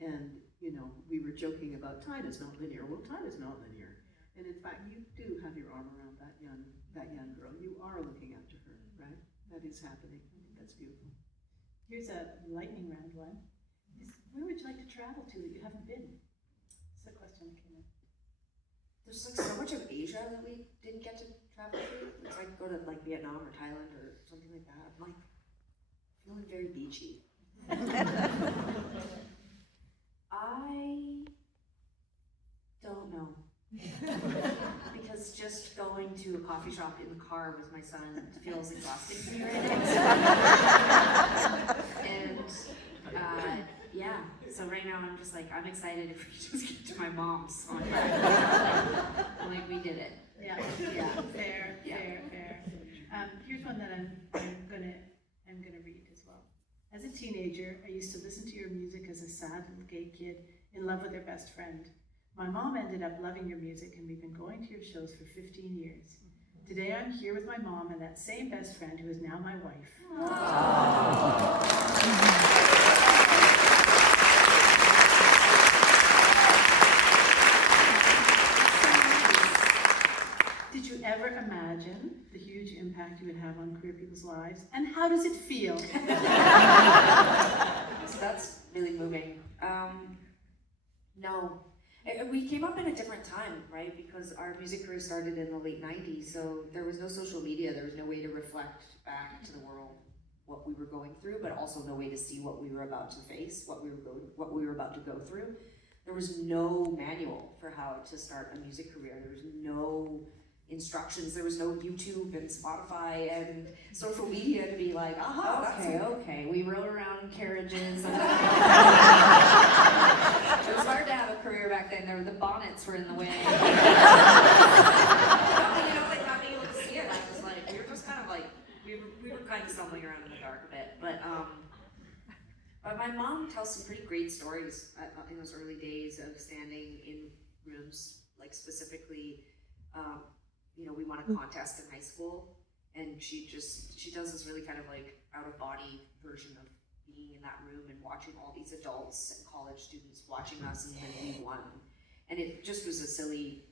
And, you know, we were joking about time is not linear. Well, time is not linear. And in fact, you do have your arm around that young girl. You are looking after her, right? That is happening. I think that's beautiful. Here's a lightning round one. Where would you like to travel to that you haven't been? That's the question that came in. There's like so much of Asia that we didn't get to travel to. It's like go to like Vietnam or Thailand or something like that. I'm like feeling very beachy. I don't know. Because just going to a coffee shop in the car with my son feels exhausting to me right now. And yeah, so right now I'm just like, I'm excited if we just get to my mom's on I'm like, we did it. Yeah, fair. Here's one that I'm gonna read as well. As a teenager, I used to listen to your music as a sad little gay kid in love with their best friend. My mom ended up loving your music, and we've been going to your shows for 15 years. Today I'm here with my mom and that same best friend who is now my wife. Did you ever imagine the huge impact you would have on queer people's lives? And how does it feel? So that's really moving. No. We came up in a different time, right? Because our music career started in the late 90s, so there was no social media, there was no way to reflect back to the world what we were going through, but also no way to see what we were about to face, what we were about to go through. There was no manual for how to start a music career. There was no instructions, there was no YouTube and Spotify and social media to be like, okay, we rode around in carriages. It was hard to have a career or the bonnets were in the way. Like not being able to see it. I was like, we were just kind of like, we were kind of stumbling around in the dark a bit. But my mom tells some pretty great stories in those early days of standing in rooms, like specifically, we won a contest in high school, and she does this really kind of like out of body version of being in that room and watching all these adults and college students watching us, and then we won. And it just was a silly,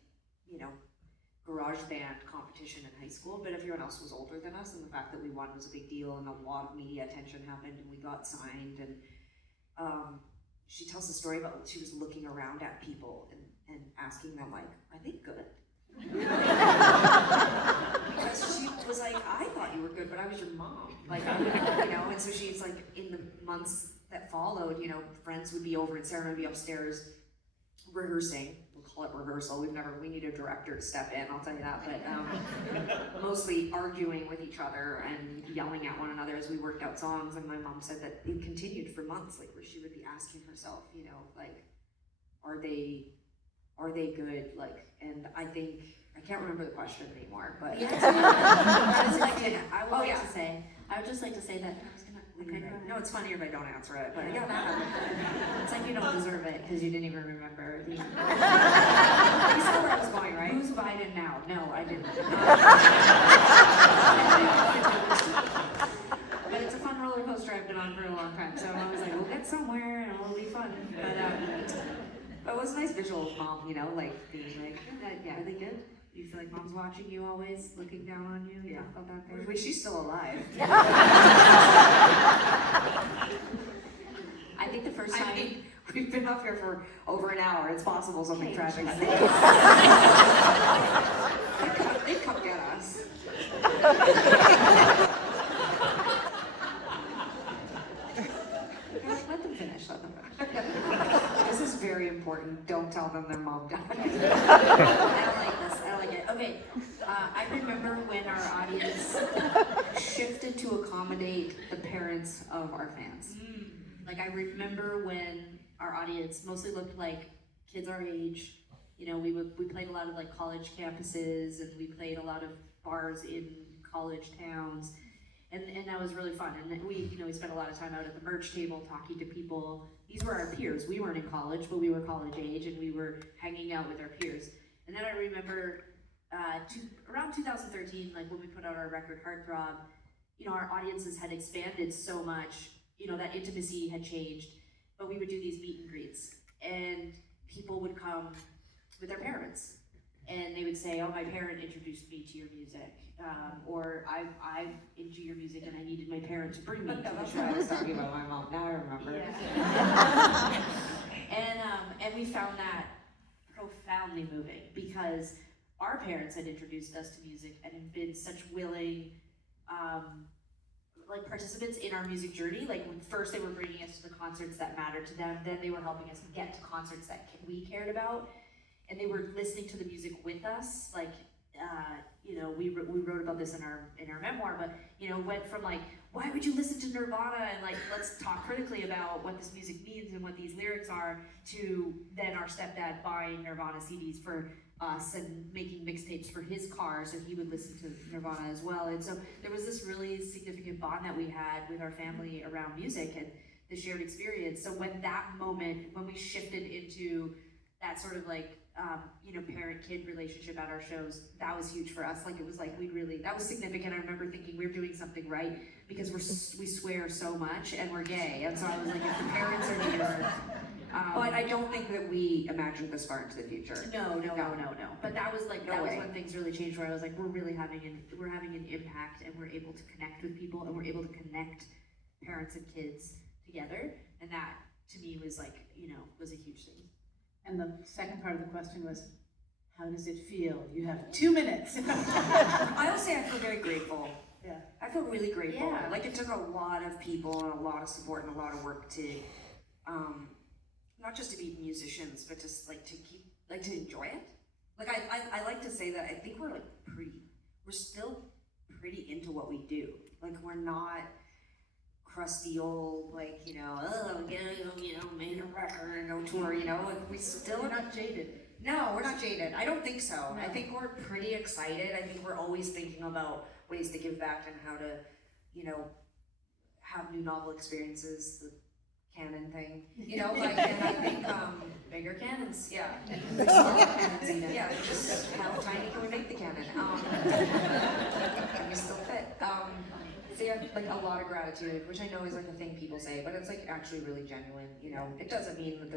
garage band competition in high school, but everyone else was older than us, and the fact that we won was a big deal, and a lot of media attention happened, and we got signed. And she tells a story about she was looking around at people and asking them, like, are they good? Because she was like, I thought you were good, but I was your mom. Like, and so she's like, in the months that followed, friends would be over and Sarah would be upstairs rehearsing. We'll call it rehearsal. We need a director to step in, I'll tell you that. But mostly arguing with each other and yelling at one another as we worked out songs. And my mom said that it continued for months, like where she would be asking herself, like, are they good? Like, and I can't remember the question anymore, but Yeah. I would just like to say that. Okay. No, it's funnier if I don't answer it, but yeah, It's like you don't deserve it because you didn't even remember. you saw where I was going, right? Who's Biden now? No, I didn't. But it's a fun roller coaster I've been on for a long time, so I was like, we'll get somewhere and it'll be fun. But it was a nice visual of mom, like being like, yeah, are they good? You feel like mom's watching you always, looking down on you? Yeah. Talk about that. Which she's still alive. I think the first time. We've been up here for over an hour. It's possible something tragic. They come get us. Let them finish. This is very important. Don't tell them their mom died. I like it. Okay, I remember when our audience shifted to accommodate the parents of our fans. Like, I remember when our audience mostly looked like kids our age. We played a lot of like college campuses, and we played a lot of bars in college towns. And that was really fun. And then we spent a lot of time out at the merch table talking to people. These were our peers. We weren't in college, but we were college age, and we were hanging out with our peers. And then I remember around 2013, like when we put out our record Heartthrob, our audiences had expanded so much, that intimacy had changed. But we would do these meet and greets, and people would come with their parents. And they would say, oh, my parent introduced me to your music. Or I'm into your music and I needed my parent to bring me to the That's show. what I was talking about my mom. Now I remember. Yeah. And we found that profoundly moving because our parents had introduced us to music and had been such willing participants in our music journey. Like, when first they were bringing us to the concerts that mattered to them, then they were helping us get to concerts that we cared about, and they were listening to the music with us. Like, we wrote about this in our memoir, but went from like, why would you listen to Nirvana, and like, let's talk critically about what this music means and what these lyrics are, to then our stepdad buying Nirvana CDs for us and making mixtapes for his car so he would listen to Nirvana as well. And so there was this really significant bond that we had with our family around music and the shared experience. So when we shifted into that sort of like parent-kid relationship at our shows, that was huge for us. Like, it was like that was significant. I remember thinking we're doing something right because we swear so much and we're gay. And so I was like, if the parents are here. But I don't think that we imagined this far into the future. No. But that was like, No way. was when things really changed, where I was like, we're having an impact, and we're able to connect with people, and we're able to connect parents and kids together. And that, to me, was like, was a huge thing. And the second part of the question was, how does it feel? You have 2 minutes. I will say I feel very grateful. Yeah. I feel really grateful. Yeah. Like, it took a lot of people and a lot of support and a lot of work to, not just to be musicians, but just like to enjoy it. Like, I like to say that I think we're still pretty into what we do. Like, we're not crusty old, like, you know, oh, make a record and go tour, you know, like, we still We're not jaded. No, we're not jaded. I don't think so. No. I think we're pretty excited. I think we're always thinking about ways to give back and how to, you know, have new novel experiences, the canon thing, you know, like, and I think, bigger cannons, yeah. Yeah, just how tiny can we make the cannon? And we still fit. So yeah, like a lot of gratitude, which I know is like a thing people say, but it's like actually really genuine, you know. It doesn't mean that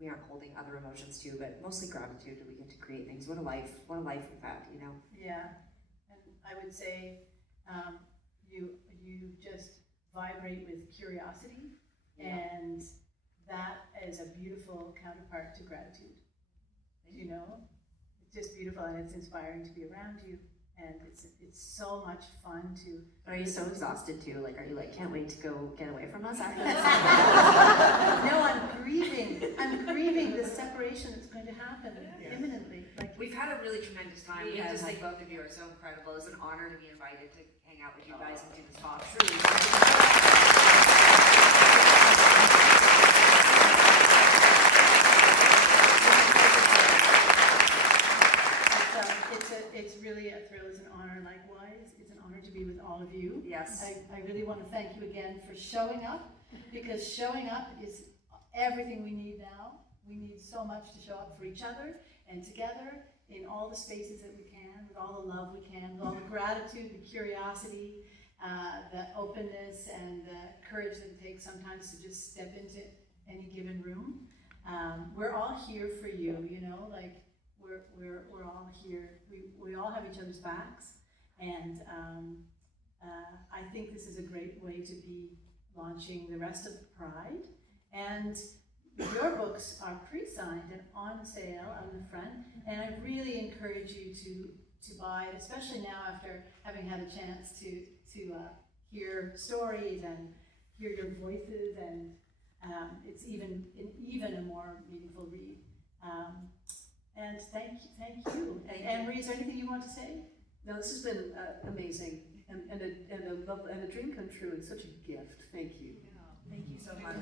we aren't holding other emotions too, but mostly gratitude that we get to create things. What a life we've had, you know. Yeah, and I would say you just vibrate with curiosity, and that is a beautiful counterpart to gratitude. You know, it's just beautiful, and it's inspiring to be around you, and it's so much fun to. But are you so exhausted too? Like, are you like, can't wait to go get away from us after this? No, I'm grieving the separation that's going to happen imminently. Like, We've had a really tremendous time. We We have just think had- both of you are so incredible. It's an honor to be invited to hang out with you guys and do this talk. it's really a thrill, it's an honor. Likewise, it's an honor to be with all of you. Yes. I really want to thank you again for showing up, because showing up is everything we need now. We need so much to show up for each other and together in all the spaces that we can, with all the love we can, with all the gratitude, the curiosity, the openness, and the courage that it takes sometimes to just step into any given room. We're all here for you, you know, like we're all here. We all have each other's backs, and I think this is a great way to be launching the rest of Pride. And your books are pre-signed and on sale out in the front, and I really encourage you to buy it, especially now after having had a chance to hear stories and hear your voices, and it's even a more meaningful read. And thank you. Anne Marie, is there anything you want to say? No, this has been amazing, and a dream come true, and such a gift. Thank you. Thank you so much.